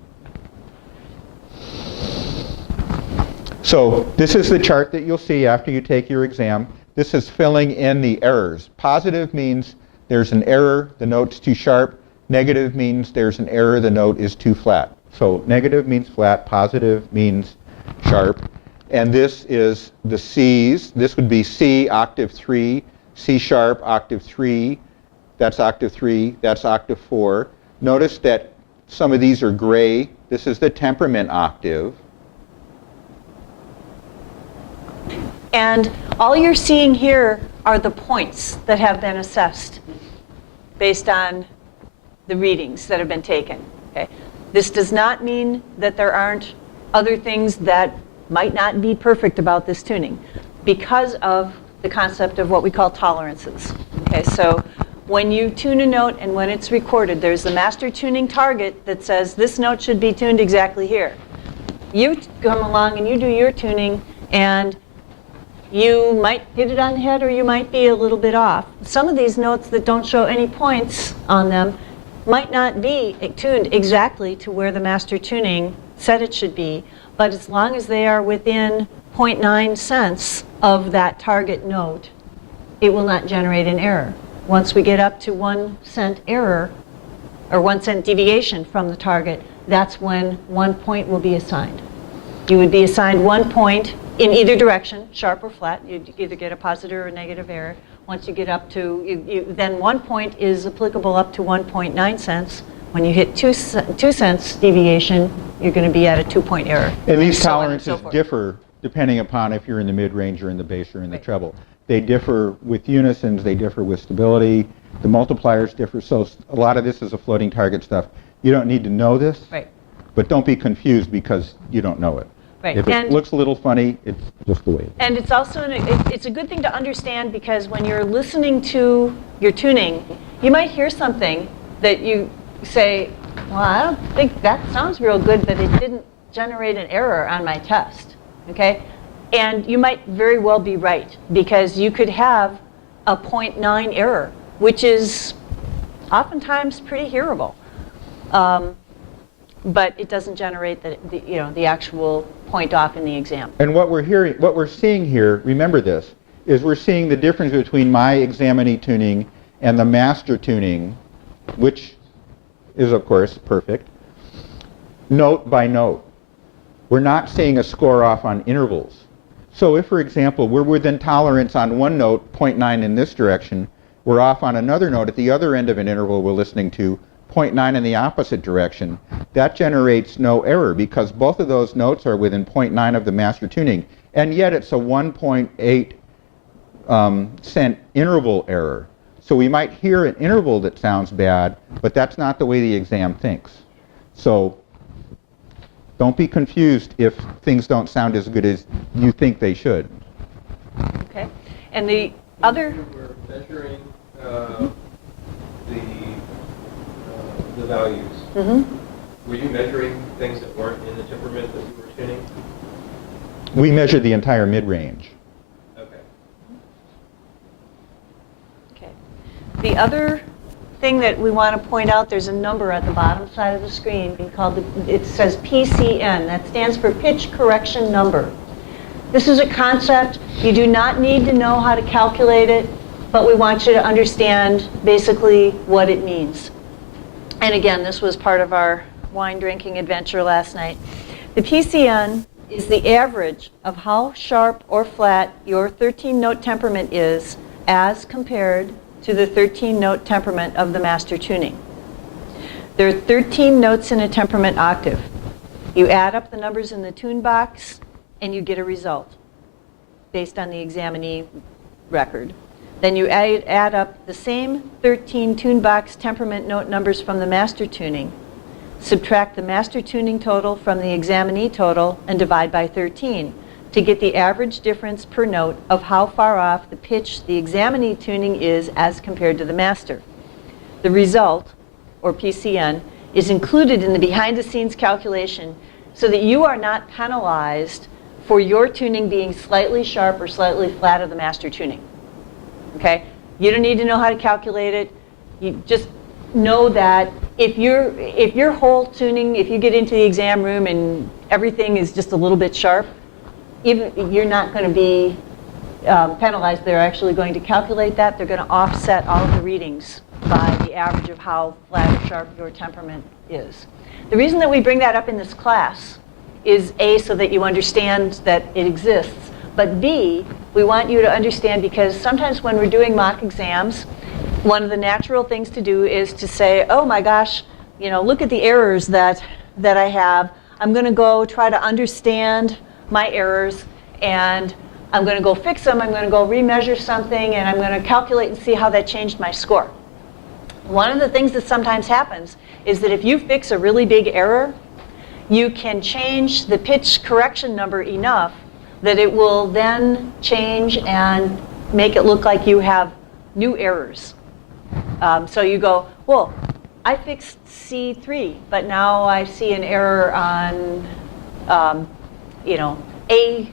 So this is the chart that you'll see after you take your exam. This is filling in the errors. Positive means there's an error, the note's too sharp. Negative means there's an error, the note is too flat. So negative means flat, positive means sharp. And this is the C's. This would be C, octave 3, C sharp, octave 3. That's octave 3, that's octave 4. Notice that some of these are gray. This is the temperament octave. And all you're seeing here are the points that have been assessed based on the readings that have been taken. Okay? This does not mean that there aren't other things that might not be perfect about this tuning because of the concept of what we call tolerances. Okay, so when you tune a note and when it's recorded, there's the master tuning target that says this note should be tuned exactly here. You come along and you do your tuning, and you might hit it on the head or you might be a little bit off. Some of these notes that don't show any points on them might not be tuned exactly to where the master tuning said it should be, but as long as they are within 0.9 cents of that target note, it will not generate an error. Once we get up to 1 cent error, or 1 cent deviation from the target, that's when 1 point will be assigned. You would be assigned 1 point in either direction, sharp or flat. You'd either get a positive or a negative error. Once you get up to, then 1 point is applicable up to 1.9 cents. When you hit 2 cents deviation, you're going to be at a 2-point error. And these so on and tolerances so forth. differ depending upon if you're in the mid-range or in the bass or in the treble. They differ with unisons, they differ with stability, the multipliers differ, so a lot of this is a floating target stuff. You don't need to know this, Right. but don't be confused because you don't know it. Right. If it And- looks a little funny, it's just the way it is. And it's also, it's a good thing to understand because when you're listening to your tuning, you might hear something that you say, well, I don't think that sounds real good, but it didn't generate an error on my test, okay? And you might very well be right because you could have a 0.9 error, which is oftentimes pretty hearable. But it doesn't generate the actual point off in the exam. And what we're seeing here, remember this, is we're seeing the difference between my examinee tuning and the master tuning, which is of course perfect, note by note. We're not seeing a score off on intervals. So if, for example, we're within tolerance on one note, 0.9 in this direction, we're off on another note at the other end of an interval we're listening to, 0.9 in the opposite direction, that generates no error because both of those notes are within 0.9 of the master tuning. And yet it's a 1.8 cent interval error. So we might hear an interval that sounds bad, but that's not the way the exam thinks. So don't be confused if things don't sound as good as you think they should. Okay? And the other, You were measuring the values. Were you measuring things that weren't in the temperament that you were tuning? We measured the entire mid-range. Okay. okay. The other thing that we want to point out, there's a number at the bottom side of the screen called, it says PCN. That stands for pitch correction number. This is a concept. You do not need to know how to calculate it, but we want you to understand basically what it means. And again, this was part of our wine drinking adventure last night. The PCN is the average of how sharp or flat your 13-note temperament is as compared to the 13-note temperament of the master tuning. There are 13 notes in a temperament octave. You add up the numbers in the tune box and you get a result based on the examinee record. Then you add up the same 13 tune box temperament note numbers from the master tuning, subtract the master tuning total from the examinee total, and divide by 13 to get the average difference per note of how far off the pitch the examinee tuning is as compared to the master. The result, or PCN, is included in the behind-the-scenes calculation so that you are not penalized for your tuning being slightly sharp or slightly flat of the master tuning. Okay? You don't need to know how to calculate it. You just know that if your whole tuning, if you get into the exam room and everything is just a little bit sharp, even you're not going to be penalized. They're actually going to calculate that. They're going to offset all of the readings by the average of how flat or sharp your temperament is. The reason that we bring that up in this class is A, so that you understand that it exists, but B, we want you to understand because sometimes when we're doing mock exams, one of the natural things to do is to say, oh my gosh, you know, look at the errors that I have. I'm going to go try to understand my errors, and I'm going to go fix them, I'm going to go remeasure something, and I'm going to calculate and see how that changed my score. One of the things that sometimes happens is that if you fix a really big error, you can change the pitch correction number enough that it will then change and make it look like you have new errors. So you go, well, I fixed C3, but now I see an error on, A3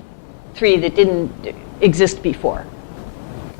that didn't exist before.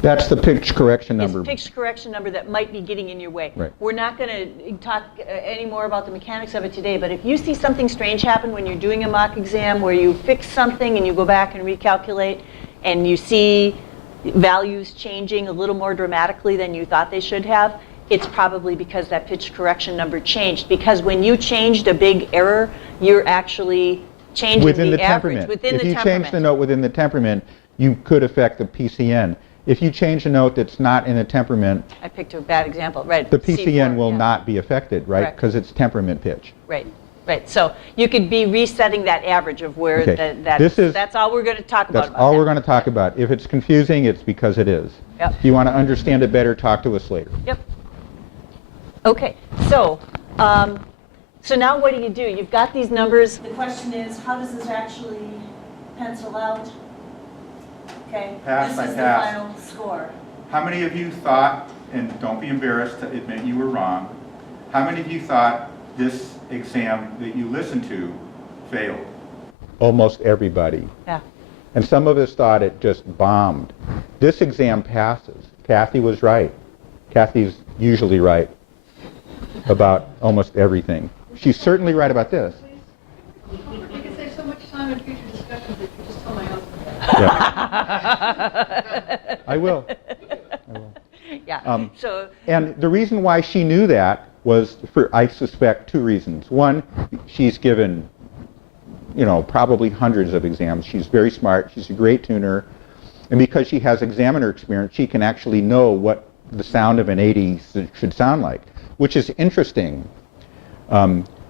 That's the pitch correction It's number. a pitch correction number that might be getting in your way. Right. We're not going to talk any more about the mechanics of it today, but if you see something strange happen when you're doing a mock exam where you fix something and you go back and recalculate and you see values changing a little more dramatically than you thought they should have, it's probably because that pitch correction number changed. Because when you changed a big error, you're actually changing Within the average temperament. within If the you temperament. change the note within the temperament, you could affect the PCN. If you change a note that's not in the temperament, I picked a bad example, right? the PCN C4, will yeah. not be affected, right? Correct. Because it's temperament pitch. Right, right. So you could be resetting that average of where Okay. that's all we're going to talk about. That's all we're going to talk about. If it's confusing, it's because it is. Yep. If you want to understand it better, talk to us later. Yep. Okay, so now what do? You've got these numbers. The question is, how does this actually pencil out? Okay, Pass by this is pass. the final score. How many of you thought, and don't be embarrassed to admit you were wrong, how many of you thought this exam that you listened to failed? Almost everybody. Yeah. And some of us thought it just bombed. This exam passes. Kathy was right. Kathy's usually right about almost everything. She's certainly right about this. We could save so much time in future discussions if you just tell my husband. Yeah. I will. Yeah. So And the reason why she knew that was for, I suspect, two reasons. One, she's given, probably hundreds of exams. She's very smart. She's a great tuner. And because she has examiner experience, she can actually know what the sound of an 80 should sound like, which is interesting.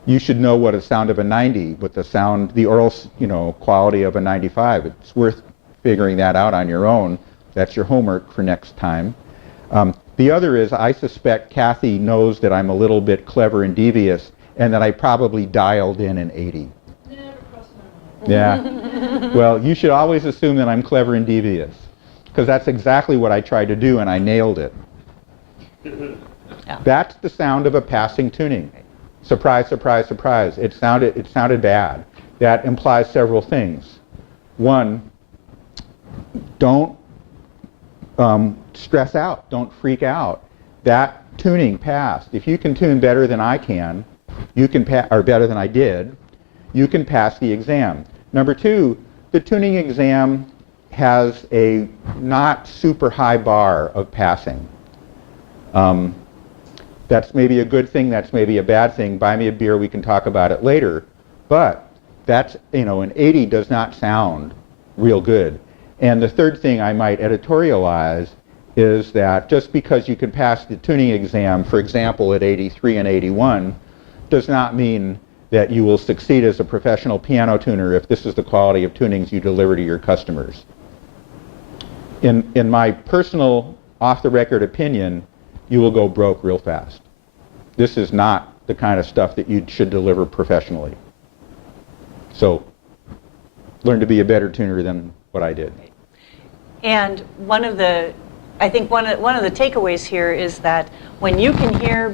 You should know what a sound of a 90, what the oral, quality of a 95. It's worth figuring that out on your own. That's your homework for next time. The other is, I suspect Kathy knows that I'm a little bit clever and devious, and that I probably dialed in an 80. Never crossed my mind. Yeah. Well, you should always assume that I'm clever and devious, because that's exactly what I tried to do, and I nailed it. Yeah. That's the sound of a passing tuning. Surprise, surprise, surprise. It sounded bad. That implies several things. One, don't stress out. Don't freak out. That tuning passed. If you can tune better than I can, or better than I did, you can pass the exam. Number two, the tuning exam has a not super high bar of passing. That's maybe a good thing, that's maybe a bad thing. Buy me a beer, we can talk about it later. But that's, an 80 does not sound real good. And the third thing I might editorialize is that just because you can pass the tuning exam, for example, at 83 and 81, does not mean that you will succeed as a professional piano tuner if this is the quality of tunings you deliver to your customers. In my personal off-the-record opinion, you will go broke real fast. This is not the kind of stuff that you should deliver professionally. So learn to be a better tuner than what I did. And I think one of the takeaways here is that when you can hear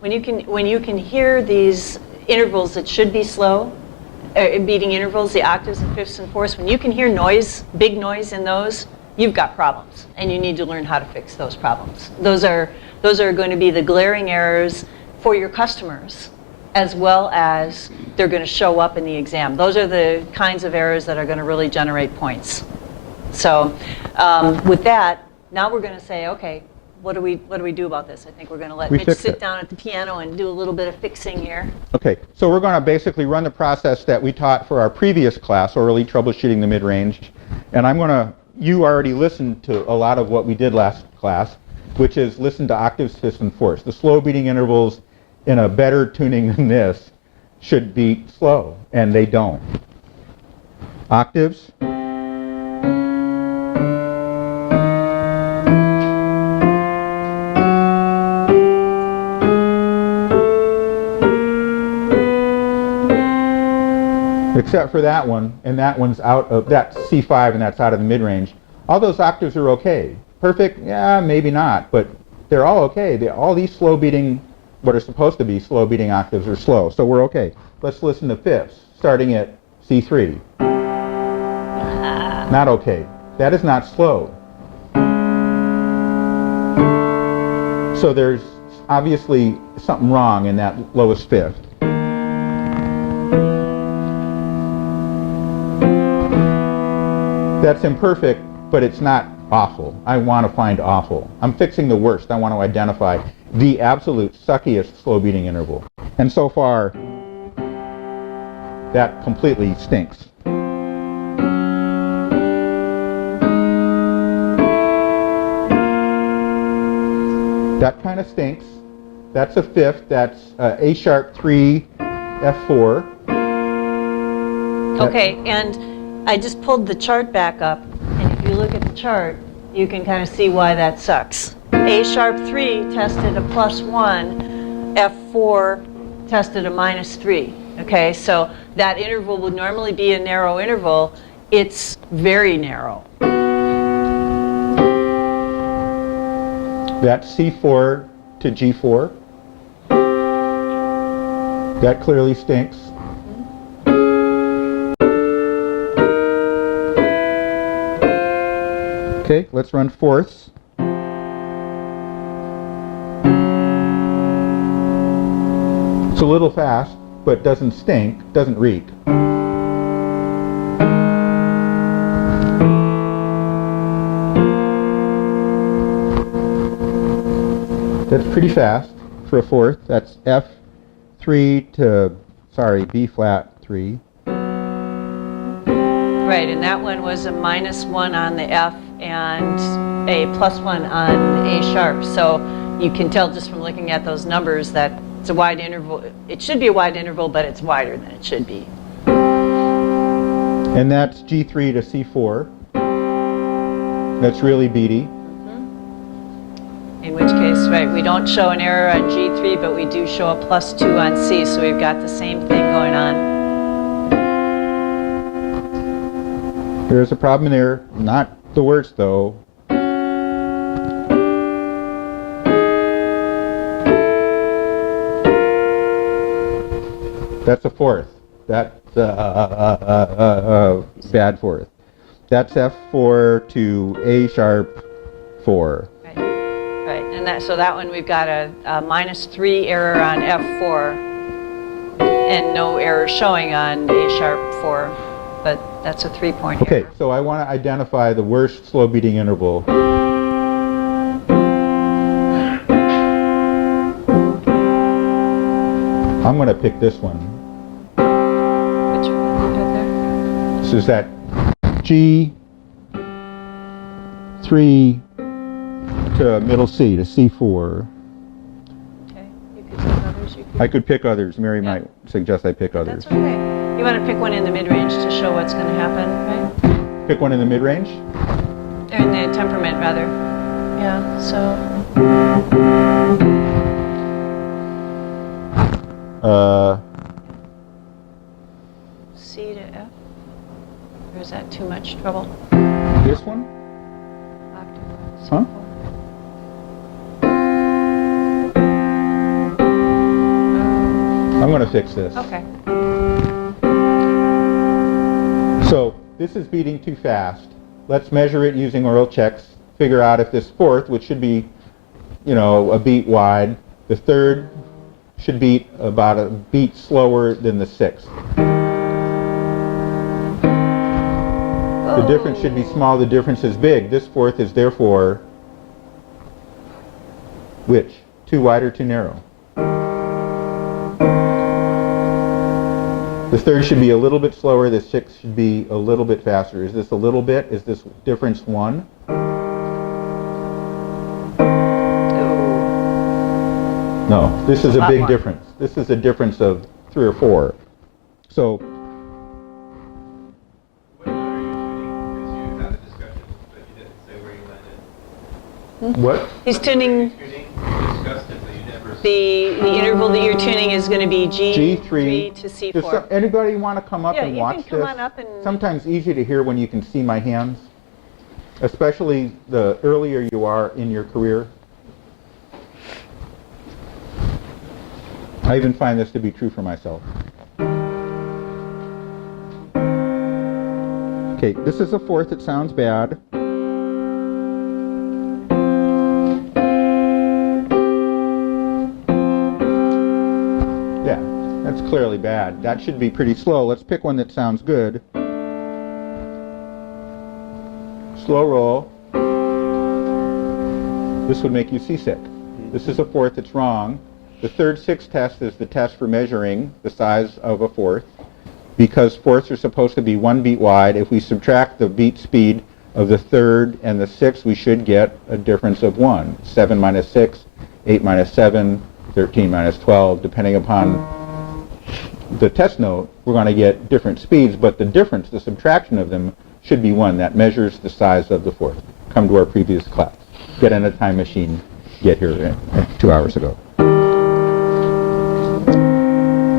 when you can hear these intervals that should be slow, beating intervals, the octaves and fifths and fourths, when you can hear noise, big noise in those, you've got problems, and you need to learn how to fix those problems. Those are going to be the glaring errors for your customers, as well as they're going to show up in the exam. Those are the kinds of errors that are going to really generate points. So with that, now we're going to say, okay, what do we do about this? I think we're going to let Mitch sit down at the piano and do a little bit of fixing here. Okay, so we're going to basically run the process that we taught for our previous class, Orally Troubleshooting the Mid-Range. And you already listened to a lot of what we did last class, which is listen to octaves, fifths, and fourths. The slow beating intervals in a better tuning than this should be slow, and they don't. Octaves. except for that one, and that one's out of, that's C5 and that's out of the mid-range. All those octaves are okay. Perfect? Yeah, maybe not, but they're all okay. All these slow beating, what are supposed to be slow beating octaves are slow, so we're okay. Let's listen to fifths, starting at C3. Not okay. That is not slow. So there's obviously something wrong in that lowest fifth. That's imperfect, but it's not awful. I want to find awful. I'm fixing the worst. I want to identify the absolute suckiest slow beating interval. And so far, that completely stinks. That kind of stinks. That's a fifth. That's A sharp 3, F4. Okay, and I just pulled the chart back up, and if you look at the chart, you can kind of see why that sucks. A sharp 3 tested a +1, F4 tested a -3. Okay, so that interval would normally be a narrow interval. It's very narrow. That's C4 to G4. That clearly stinks. Okay, let's run fourths. It's a little fast, but doesn't stink, doesn't reek. That's pretty fast for a fourth. That's F3 to, sorry, B flat 3. Right, and that one was a -1 on the F and a +1 on A sharp. So you can tell just from looking at those numbers that it's a wide interval. It should be a wide interval, but it's wider than it should be. And that's G3 to C4. That's really beady. In which case, right, we don't show an error on G3, but we do show a +2 on C, so we've got the same thing going on. There's a problem there. Not the worst, though. That's a fourth. That's bad fourth. That's F4 to A sharp 4. Right, and so that one we've got a -3 error on F4 and no error showing on A sharp 4, but that's a 3-point Okay, error. so I want to identify the worst slow beating interval. I'm going to pick this one. Which one you got there? This is that G3 to middle C to C4. Okay, you could pick others. I could pick others. Mary Yeah. might suggest I pick others. That's okay. You want to pick one in the mid-range to show what's going to happen, right? Pick one in the mid-range? Or in the temperament, rather. Yeah, so, C to F? Or is that too much trouble? This one? Octave, Huh? I'm going to fix this. Okay. So this is beating too fast. Let's measure it using oral checks. Figure out if this fourth, which should be, you know, a beat wide, the third should beat about a beat slower than the sixth. The difference should be small. The difference is big. This fourth is therefore which? Too wide or too narrow? The third should be a little bit slower. The sixth should be a little bit faster. Is this a little bit? Is this difference 1? No, this is a Lot big more. difference. This is a difference of 3 or 4. So What note are you tuning? Because you had a discussion, but you didn't say where you landed. what? He's tuning, Tuning, you discussed it, but you never the interval that you're tuning is going to be G3 to Does C4. anybody want to come up Yeah, and you watch can this? come on up and... Sometimes easy to hear when you can see my hands, especially the earlier you are in your career. I even find this to be true for myself. Okay, this is a fourth that sounds bad. Yeah, that's clearly bad. That should be pretty slow. Let's pick one that sounds good. Slow roll. This would make you seasick. This is a fourth that's wrong. The third sixth test is the test for measuring the size of a fourth. Because fourths are supposed to be 1 beat wide, if we subtract the beat speed of the third and the sixth, we should get a difference of 1. 7 minus 6, 8 minus 7, 13 minus 12. Depending upon the test note, we're going to get different speeds, but the difference, the subtraction of them, should be 1. That measures the size of the fourth. Come to our previous class. Get in a time machine. Get here 2 hours ago.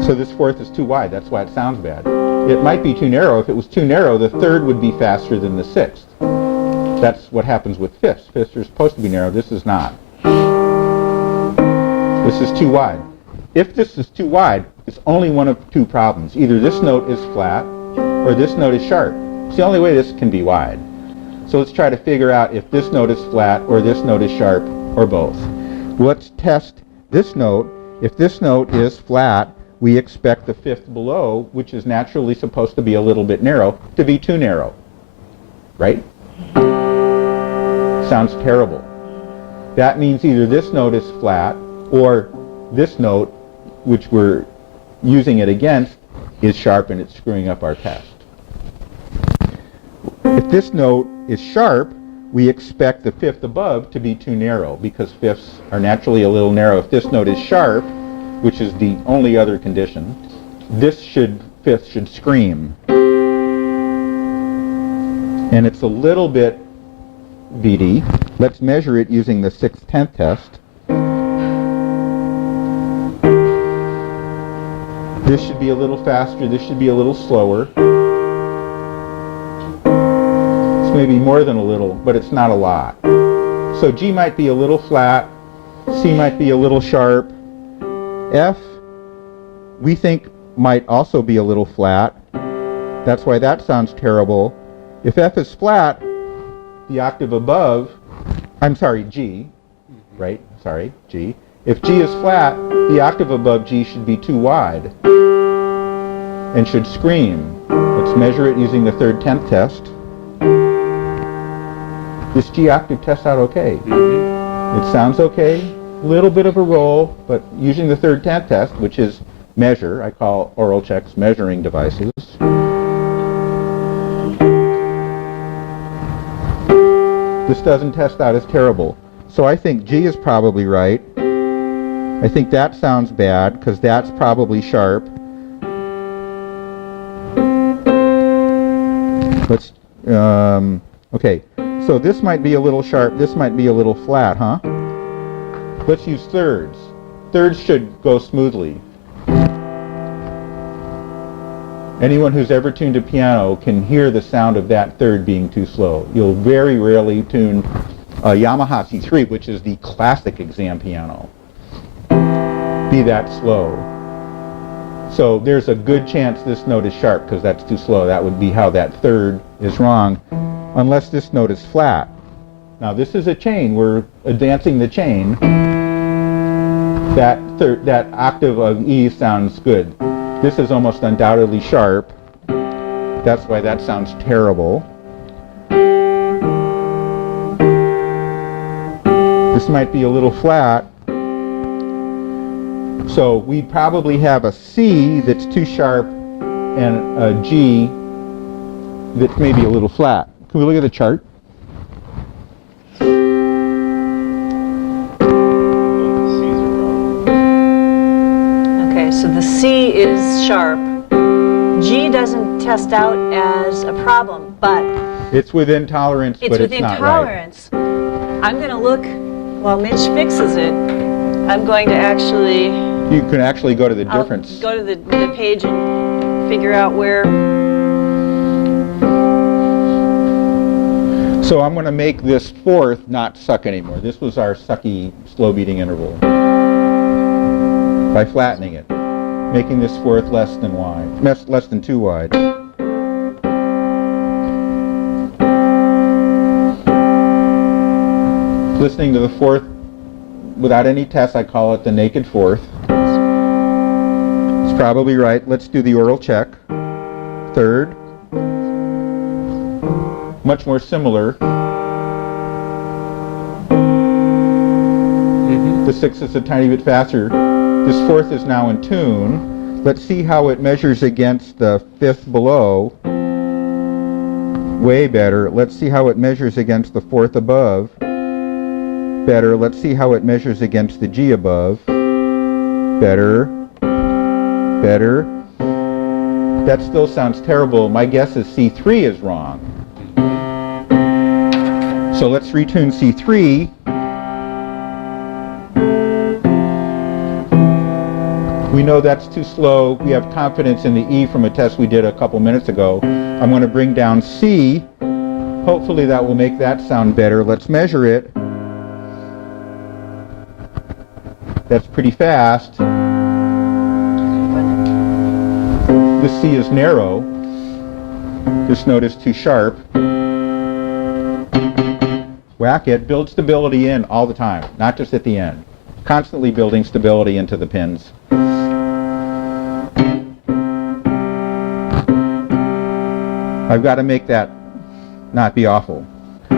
So this fourth is too wide. That's why it sounds bad. It might be too narrow. If it was too narrow, the third would be faster than the sixth. That's what happens with fifths. Fifths are supposed to be narrow. This is not. This is too wide. If this is too wide, it's only one of two problems. Either this note is flat or this note is sharp. It's the only way this can be wide. So let's try to figure out if this note is flat or this note is sharp or both. Let's test this note. If this note is flat, we expect the fifth below, which is naturally supposed to be a little bit narrow, to be too narrow. Right? Sounds terrible. That means either this note is flat or this note, which we're using it against, is sharp and it's screwing up our test. If this note is sharp, we expect the fifth above to be too narrow because fifths are naturally a little narrow. If this note is sharp, which is the only other condition, this fifth should scream. And it's a little bit beady. Let's measure it using the 6/10 test. This should be a little faster, this should be a little slower. It's maybe more than a little, but it's not a lot. So G might be a little flat, C might be a little sharp, F, we think, might also be a little flat. That's why that sounds terrible. If F is flat, the octave above, G, right? Sorry, G. If G is flat, the octave above G should be too wide and should scream. Let's measure it using the 3rd 10th test. This G octave tests out okay. It sounds okay. Little bit of a roll, but using the 3rd 10th test, which is measure, I call oral checks measuring devices. This doesn't test out as terrible. So I think G is probably right. I think that sounds bad because that's probably sharp. Let's, okay, so this might be a little sharp, this might be a little flat, huh? Let's use thirds. Thirds should go smoothly. Anyone who's ever tuned a piano can hear the sound of that third being too slow. You'll very rarely tune a Yamaha C3, which is the classic exam piano, be that slow. So there's a good chance this note is sharp because that's too slow. That would be how that third is wrong, unless this note is flat. Now this is a chain. We're advancing the chain. That octave of E sounds good. This is almost undoubtedly sharp. That's why that sounds terrible. This might be a little flat. So we probably have a C that's too sharp and a G that's maybe a little flat. Can we look at the chart? Okay, so the C is sharp. G doesn't test out as a problem, but It's within tolerance, but it's within not tolerance. I'm going to look while Mitch fixes it. I'm going to actually You can actually go to the I'll difference. go to the page and figure out where. So I'm going to make this fourth not suck anymore. This was our sucky slow beating interval. By flattening it, making this fourth less than wide, less than 2 wide. Listening to the fourth without any tests, I call it the naked fourth. It's probably right. Let's do the oral check. Third. Much more similar. The sixth is a tiny bit faster. This fourth is now in tune. Let's see how it measures against the fifth below. Way better. Let's see how it measures against the fourth above. Better. Let's see how it measures against the G above. Better. Better. That still sounds terrible. My guess is C3 is wrong. So let's retune C3. We know that's too slow. We have confidence in the E from a test we did a couple minutes ago. I'm going to bring down C. Hopefully that will make that sound better. Let's measure it. That's pretty fast. The C is narrow. This note is too sharp. Whack it. Build stability in all the time, not just at the end. Constantly building stability into the pins. I've got to make that not be awful. I'm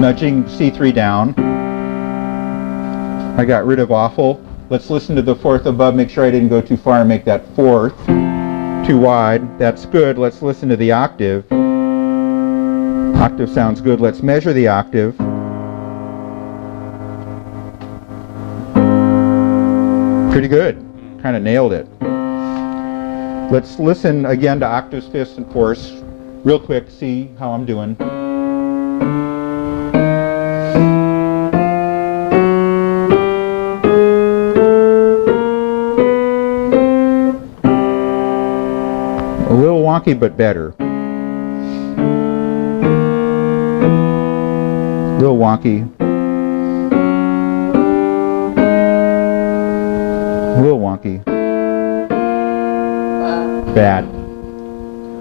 nudging C3 down. I got rid of awful. Let's listen to the fourth above, make sure I didn't go too far and make that fourth too wide. That's good. Let's listen to the octave. Octave sounds good. Let's measure the octave. Pretty good. Kind of nailed it. Let's listen again to octaves, fifths, and fourths. Real quick, see how I'm doing. A little wonky, but better. A little wonky. A little wonky. Bad.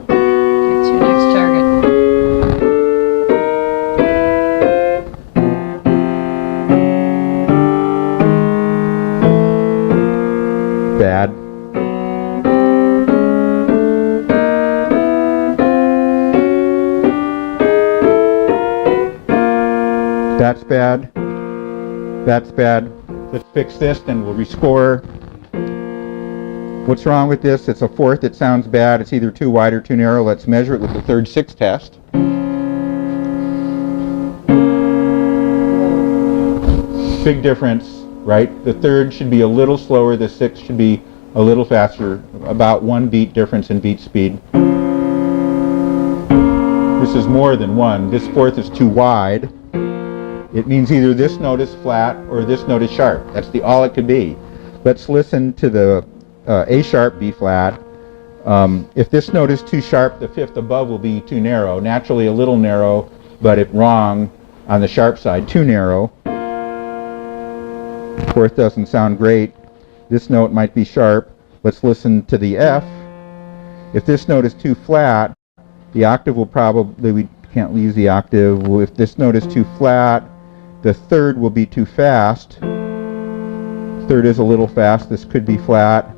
It's your next target. Bad. That's bad. That's bad. Let's fix this, then we'll rescore. What's wrong with this? It's a fourth. It sounds bad. It's either too wide or too narrow. Let's measure it with the third sixth test. Big difference, right? The third should be a little slower. The sixth should be a little faster. About 1 beat difference in beat speed. This is more than 1. This fourth is too wide. It means either this note is flat or this note is sharp. That's all it could be. Let's listen to the A sharp, B flat. If this note is too sharp, the fifth above will be too narrow. Naturally a little narrow, but it's wrong on the sharp side, too narrow. Fourth doesn't sound great. This note might be sharp. Let's listen to the F. If this note is too flat, the octave will probably, we can't use the octave. If this note is too flat, the third will be too fast. Third is a little fast. This could be flat.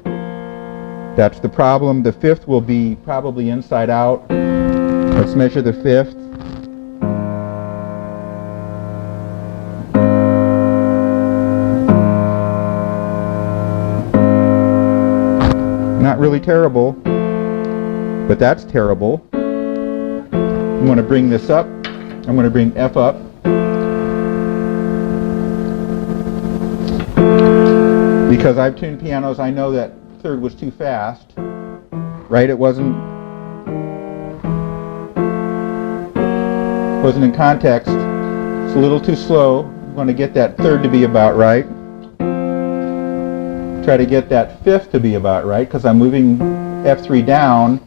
That's the problem. The fifth will be probably inside out. Let's measure the fifth. Not really terrible, but that's terrible. I'm going to bring this up. I'm going to bring F up. Because I've tuned pianos, I know that third was too fast, right? It wasn't in context. It's a little too slow. Want to get that third to be about right. Try to get that fifth to be about right, because I'm moving F3 down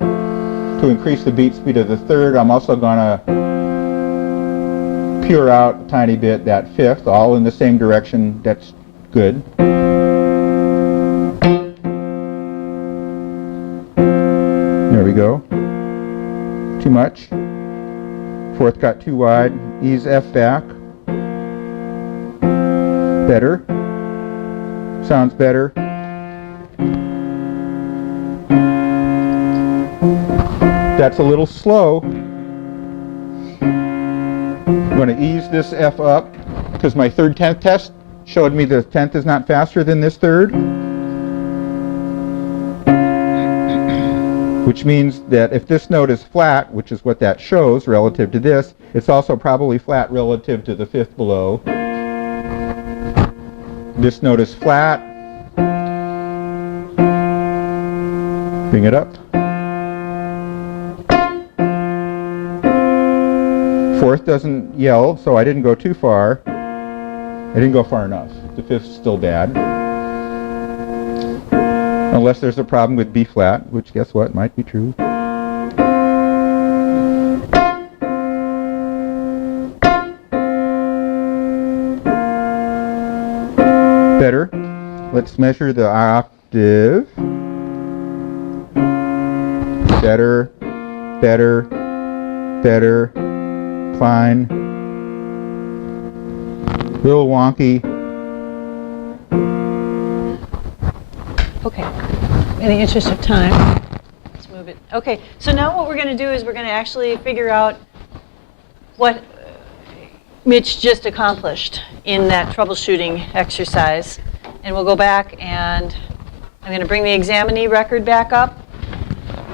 to increase the beat speed of the third. I'm also going to pure out a tiny bit that fifth, all in the same direction. That's good. There we go. Too much. Fourth got too wide. Ease F back. Better. Sounds better. That's a little slow. I'm going to ease this F up because my third 10th test showed me the 10th is not faster than this third. Which means that if this note is flat, which is what that shows relative to this, it's also probably flat relative to the fifth below. This note is flat. Bring it up. Fourth doesn't yell, so I didn't go too far. I didn't go far enough. The fifth's still bad. Unless there's a problem with B flat, which guess what, might be true. Better. Let's measure the octave. Better, better, better, fine. Little wonky. Okay. In the interest of time, let's move it. Okay, so now what we're going to do is we're going to actually figure out what Mitch just accomplished in that troubleshooting exercise. And we'll go back and I'm going to bring the examinee record back up.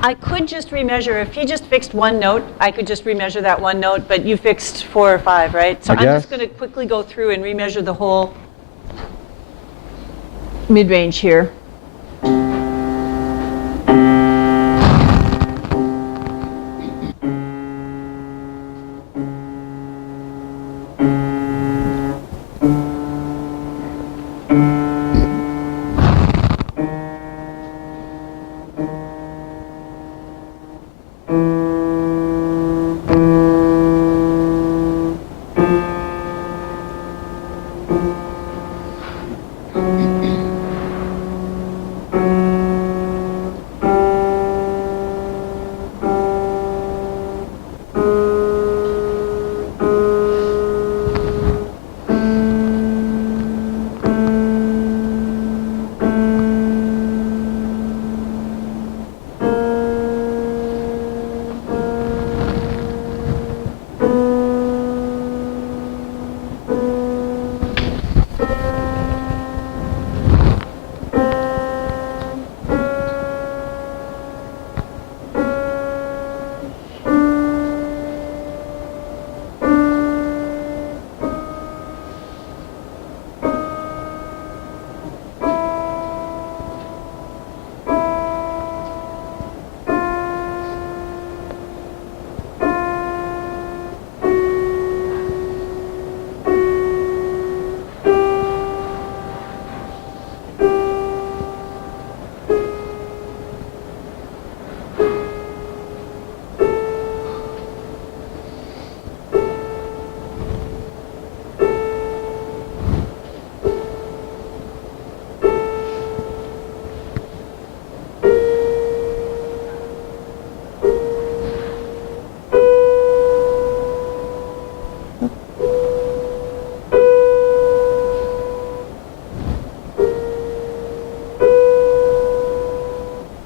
I could just remeasure. If he just fixed one note, I could just remeasure that one note, but you fixed 4 or 5, right? So I'm just going to quickly go through and remeasure the whole mid-range here.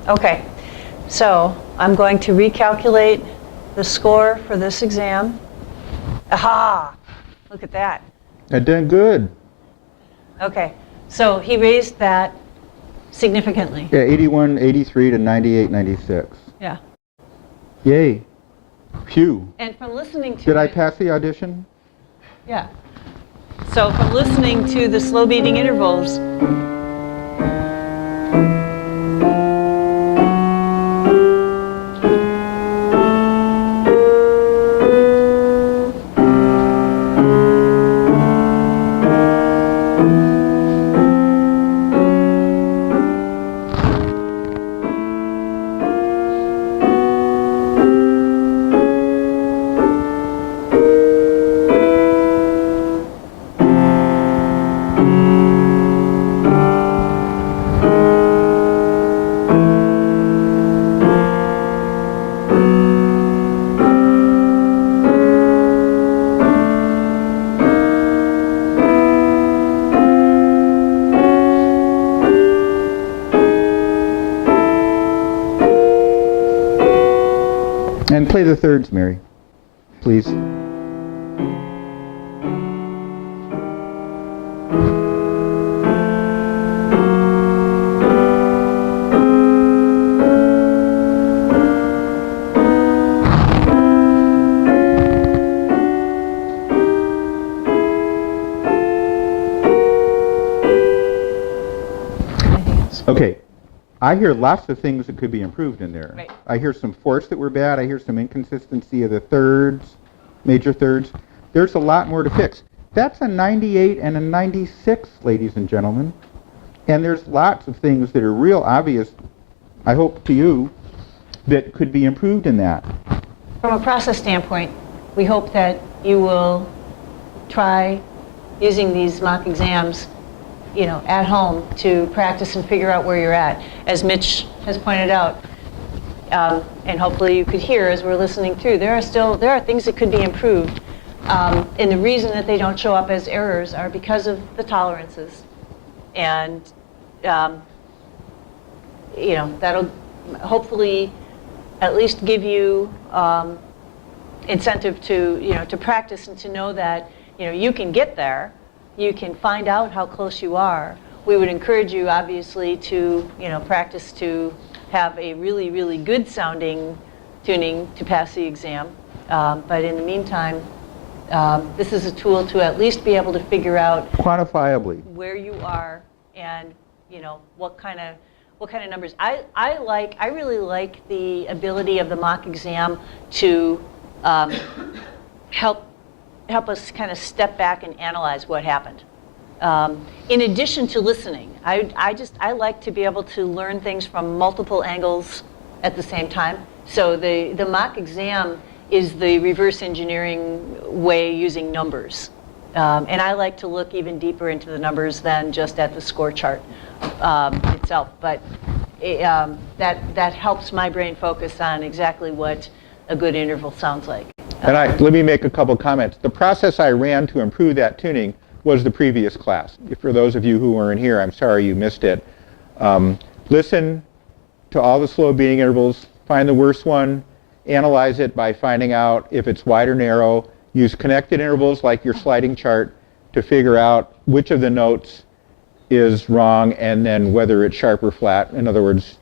Okay, so I'm going to recalculate the score for this exam. Aha! Look at that. I did good. Okay, so he raised that significantly. Yeah, 81, 83 to 98, 96. Yeah. Yay. Phew. And from listening to Did I it- pass the audition? Yeah. So from listening to the slow beating intervals, And play the thirds, Mary, please. Okay, I hear lots of things that could be improved in there. Right. I hear some fourths that were bad. I hear some inconsistency of the thirds, major thirds. There's a lot more to fix. That's a 98 and a 96, ladies and gentlemen. And there's lots of things that are real obvious, I hope to you, that could be improved in that. From a process standpoint, we hope that you will try using these mock exams, at home to practice and figure out where you're at. As Mitch has pointed out, and hopefully you could hear as we're listening through, there are things that could be improved. And the reason that they don't show up as errors are because of the tolerances. And, that'll hopefully at least give you incentive to practice and to know that, you can get there. You can find out how close you are. We would encourage you, obviously, to practice to have a really, really good sounding tuning to pass the exam. But in the meantime, this is a tool to at least be able to figure out Quantifiably. where you are and what kind of numbers. I really like the ability of the mock exam to help us kind of step back and analyze what happened. In addition to listening, I like to be able to learn things from multiple angles at the same time. So the mock exam is the reverse engineering way using numbers. And I like to look even deeper into the numbers than just at the score chart itself. But that helps my brain focus on exactly what a good interval sounds like. And let me make a couple comments. The process I ran to improve that tuning was the previous class. For those of you who weren't here, I'm sorry you missed it. Listen to all the slow beating intervals, find the worst one, analyze it by finding out if it's wide or narrow, use connected intervals like your sliding chart to figure out which of the notes is wrong and then whether it's sharp or flat. In other words,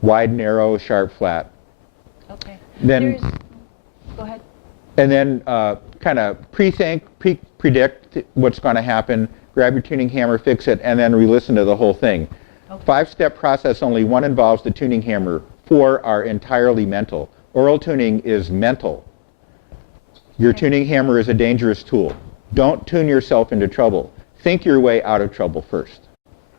wide, narrow, sharp, flat. Okay. Then, Go ahead. and then kind of predict what's going to happen, grab your tuning hammer, fix it, and then re-listen to the whole thing. Okay. 5-step process, only one involves the tuning hammer. 4 are entirely mental. Oral tuning is mental. Your tuning hammer is a dangerous tool. Don't tune yourself into trouble. Think your way out of trouble first.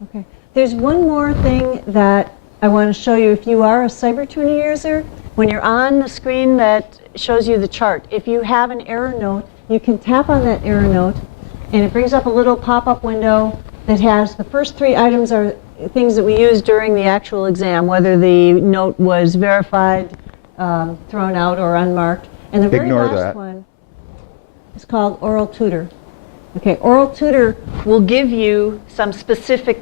Okay. There's one more thing that I want to show you. If you are a Cybertuning user, when you're on the screen that shows you the chart, if you have an error note, you can tap on that error note, and it brings up a little pop-up window that has the first 3 items are things that we use during the actual exam, whether the note was verified, thrown out, or unmarked. And the very Ignore last that. one is called Oral Tutor. Okay, Oral Tutor will give you some specific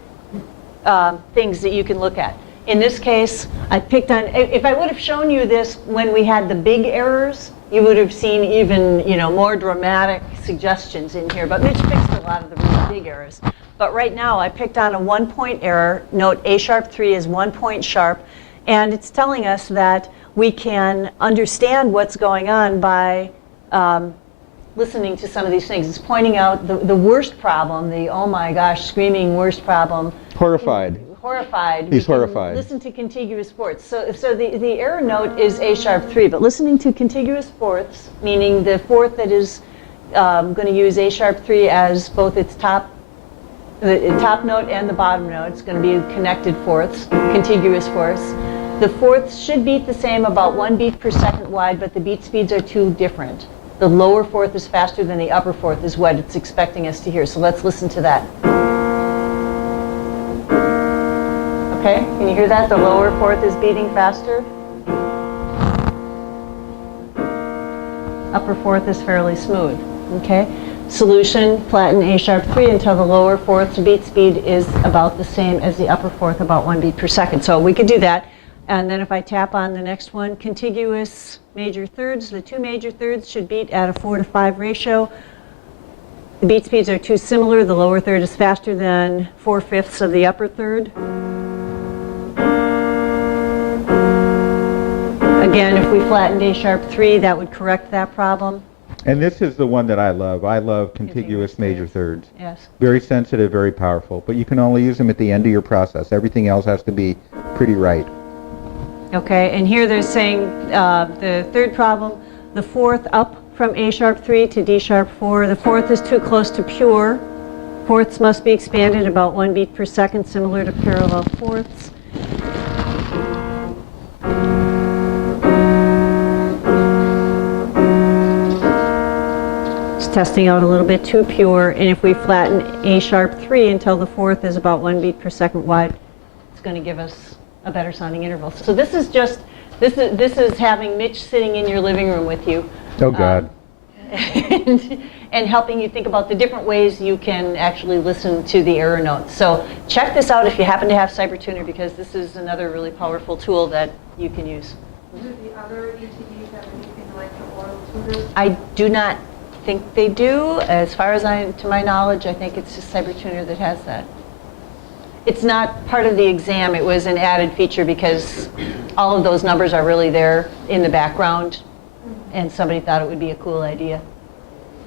things that you can look at. In this case, I picked on, if I would have shown you this when we had the big errors, you would have seen even, more dramatic suggestions in here. But Mitch fixed a lot of the really big errors. But right now, I picked on a 1-point error. Note A sharp 3 is 1 point sharp. And it's telling us that we can understand what's going on by listening to some of these things. It's pointing out the worst problem, the oh my gosh, screaming worst problem. Horrified. Horrified. He's We can horrified. Listen to contiguous fourths. So the error note is A sharp 3, but listening to contiguous fourths, meaning the fourth that is going to use A sharp 3 as both its top note and the bottom note. It's going to be connected fourths, contiguous fourths. The fourths should beat the same, about 1 beat per second wide, but the beat speeds are too different. The lower fourth is faster than the upper fourth is what it's expecting us to hear. So let's listen to that. Okay, can you hear that? The lower fourth is beating faster. Upper fourth is fairly smooth. Okay, solution, flatten A sharp 3 until the lower fourth's beat speed is about the same as the upper fourth, about 1 beat per second. So we could do that. And then if I tap on the next one, contiguous major thirds, the two major thirds should beat at a 4-to-5 ratio. The beat speeds are too similar. The lower third is faster than 4/5 of the upper third. Again, if we flattened A sharp 3, that would correct that problem. And this is the one that I love. I love contiguous major thirds. Yes. Very sensitive, very powerful, but you can only use them at the end of your process. Everything else has to be pretty right. Okay, and here they're saying the third problem, the fourth up from A sharp 3 to D sharp 4. The fourth is too close to pure. Fourths must be expanded about 1 beat per second, similar to parallel fourths. Just testing out a little bit too pure, and if we flatten A sharp 3 until the fourth is about 1 beat per second wide, it's going to give us a better sounding interval. So this is just, this is having Mitch sitting in your living room with you. Oh, God. And helping you think about the different ways you can actually listen to the error notes. So check this out if you happen to have CyberTuner, because this is another really powerful tool that you can use. Do the other ETVs have anything like the oil tuners? I do not think they do. As far as to my knowledge, I think it's just CyberTuner that has that. It's not part of the exam. It was an added feature because all of those numbers are really there in the background, and somebody thought it would be a cool idea,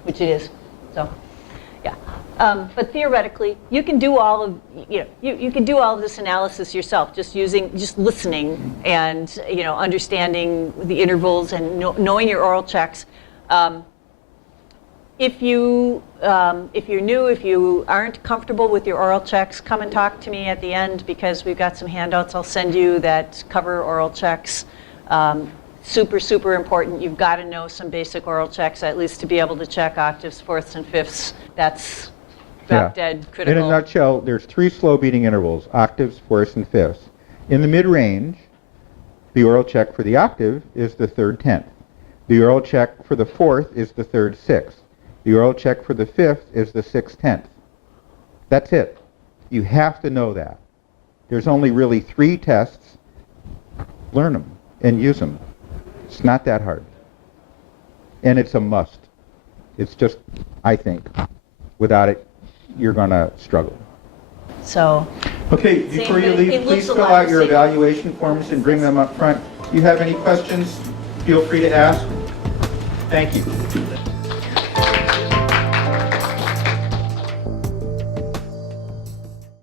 which it is. So, yeah. But theoretically, you can do all of you can do all of this analysis yourself, just listening and understanding the intervals and knowing your oral checks. If you're new, if you aren't comfortable with your oral checks, come and talk to me at the end, because we've got some handouts I'll send you that cover oral checks. Super, super important. You've got to know some basic oral checks, at least to be able to check octaves, fourths, and fifths. That's drop dead critical. In a nutshell, there's 3 slow beating intervals: octaves, fourths, and fifths. In the mid-range, the oral check for the octave is the 3rd tenth. The oral check for the fourth is the 3rd sixth. The oral check for the fifth is the 6th tenth. That's it. You have to know that. There's only really 3 tests. Learn them and use them. It's not that hard. And it's a must. It's just, I think, without it, you're going to struggle. So, Okay, before you leave, please fill out your evaluation forms and bring them up front. If you have any questions, feel free to ask. Thank you.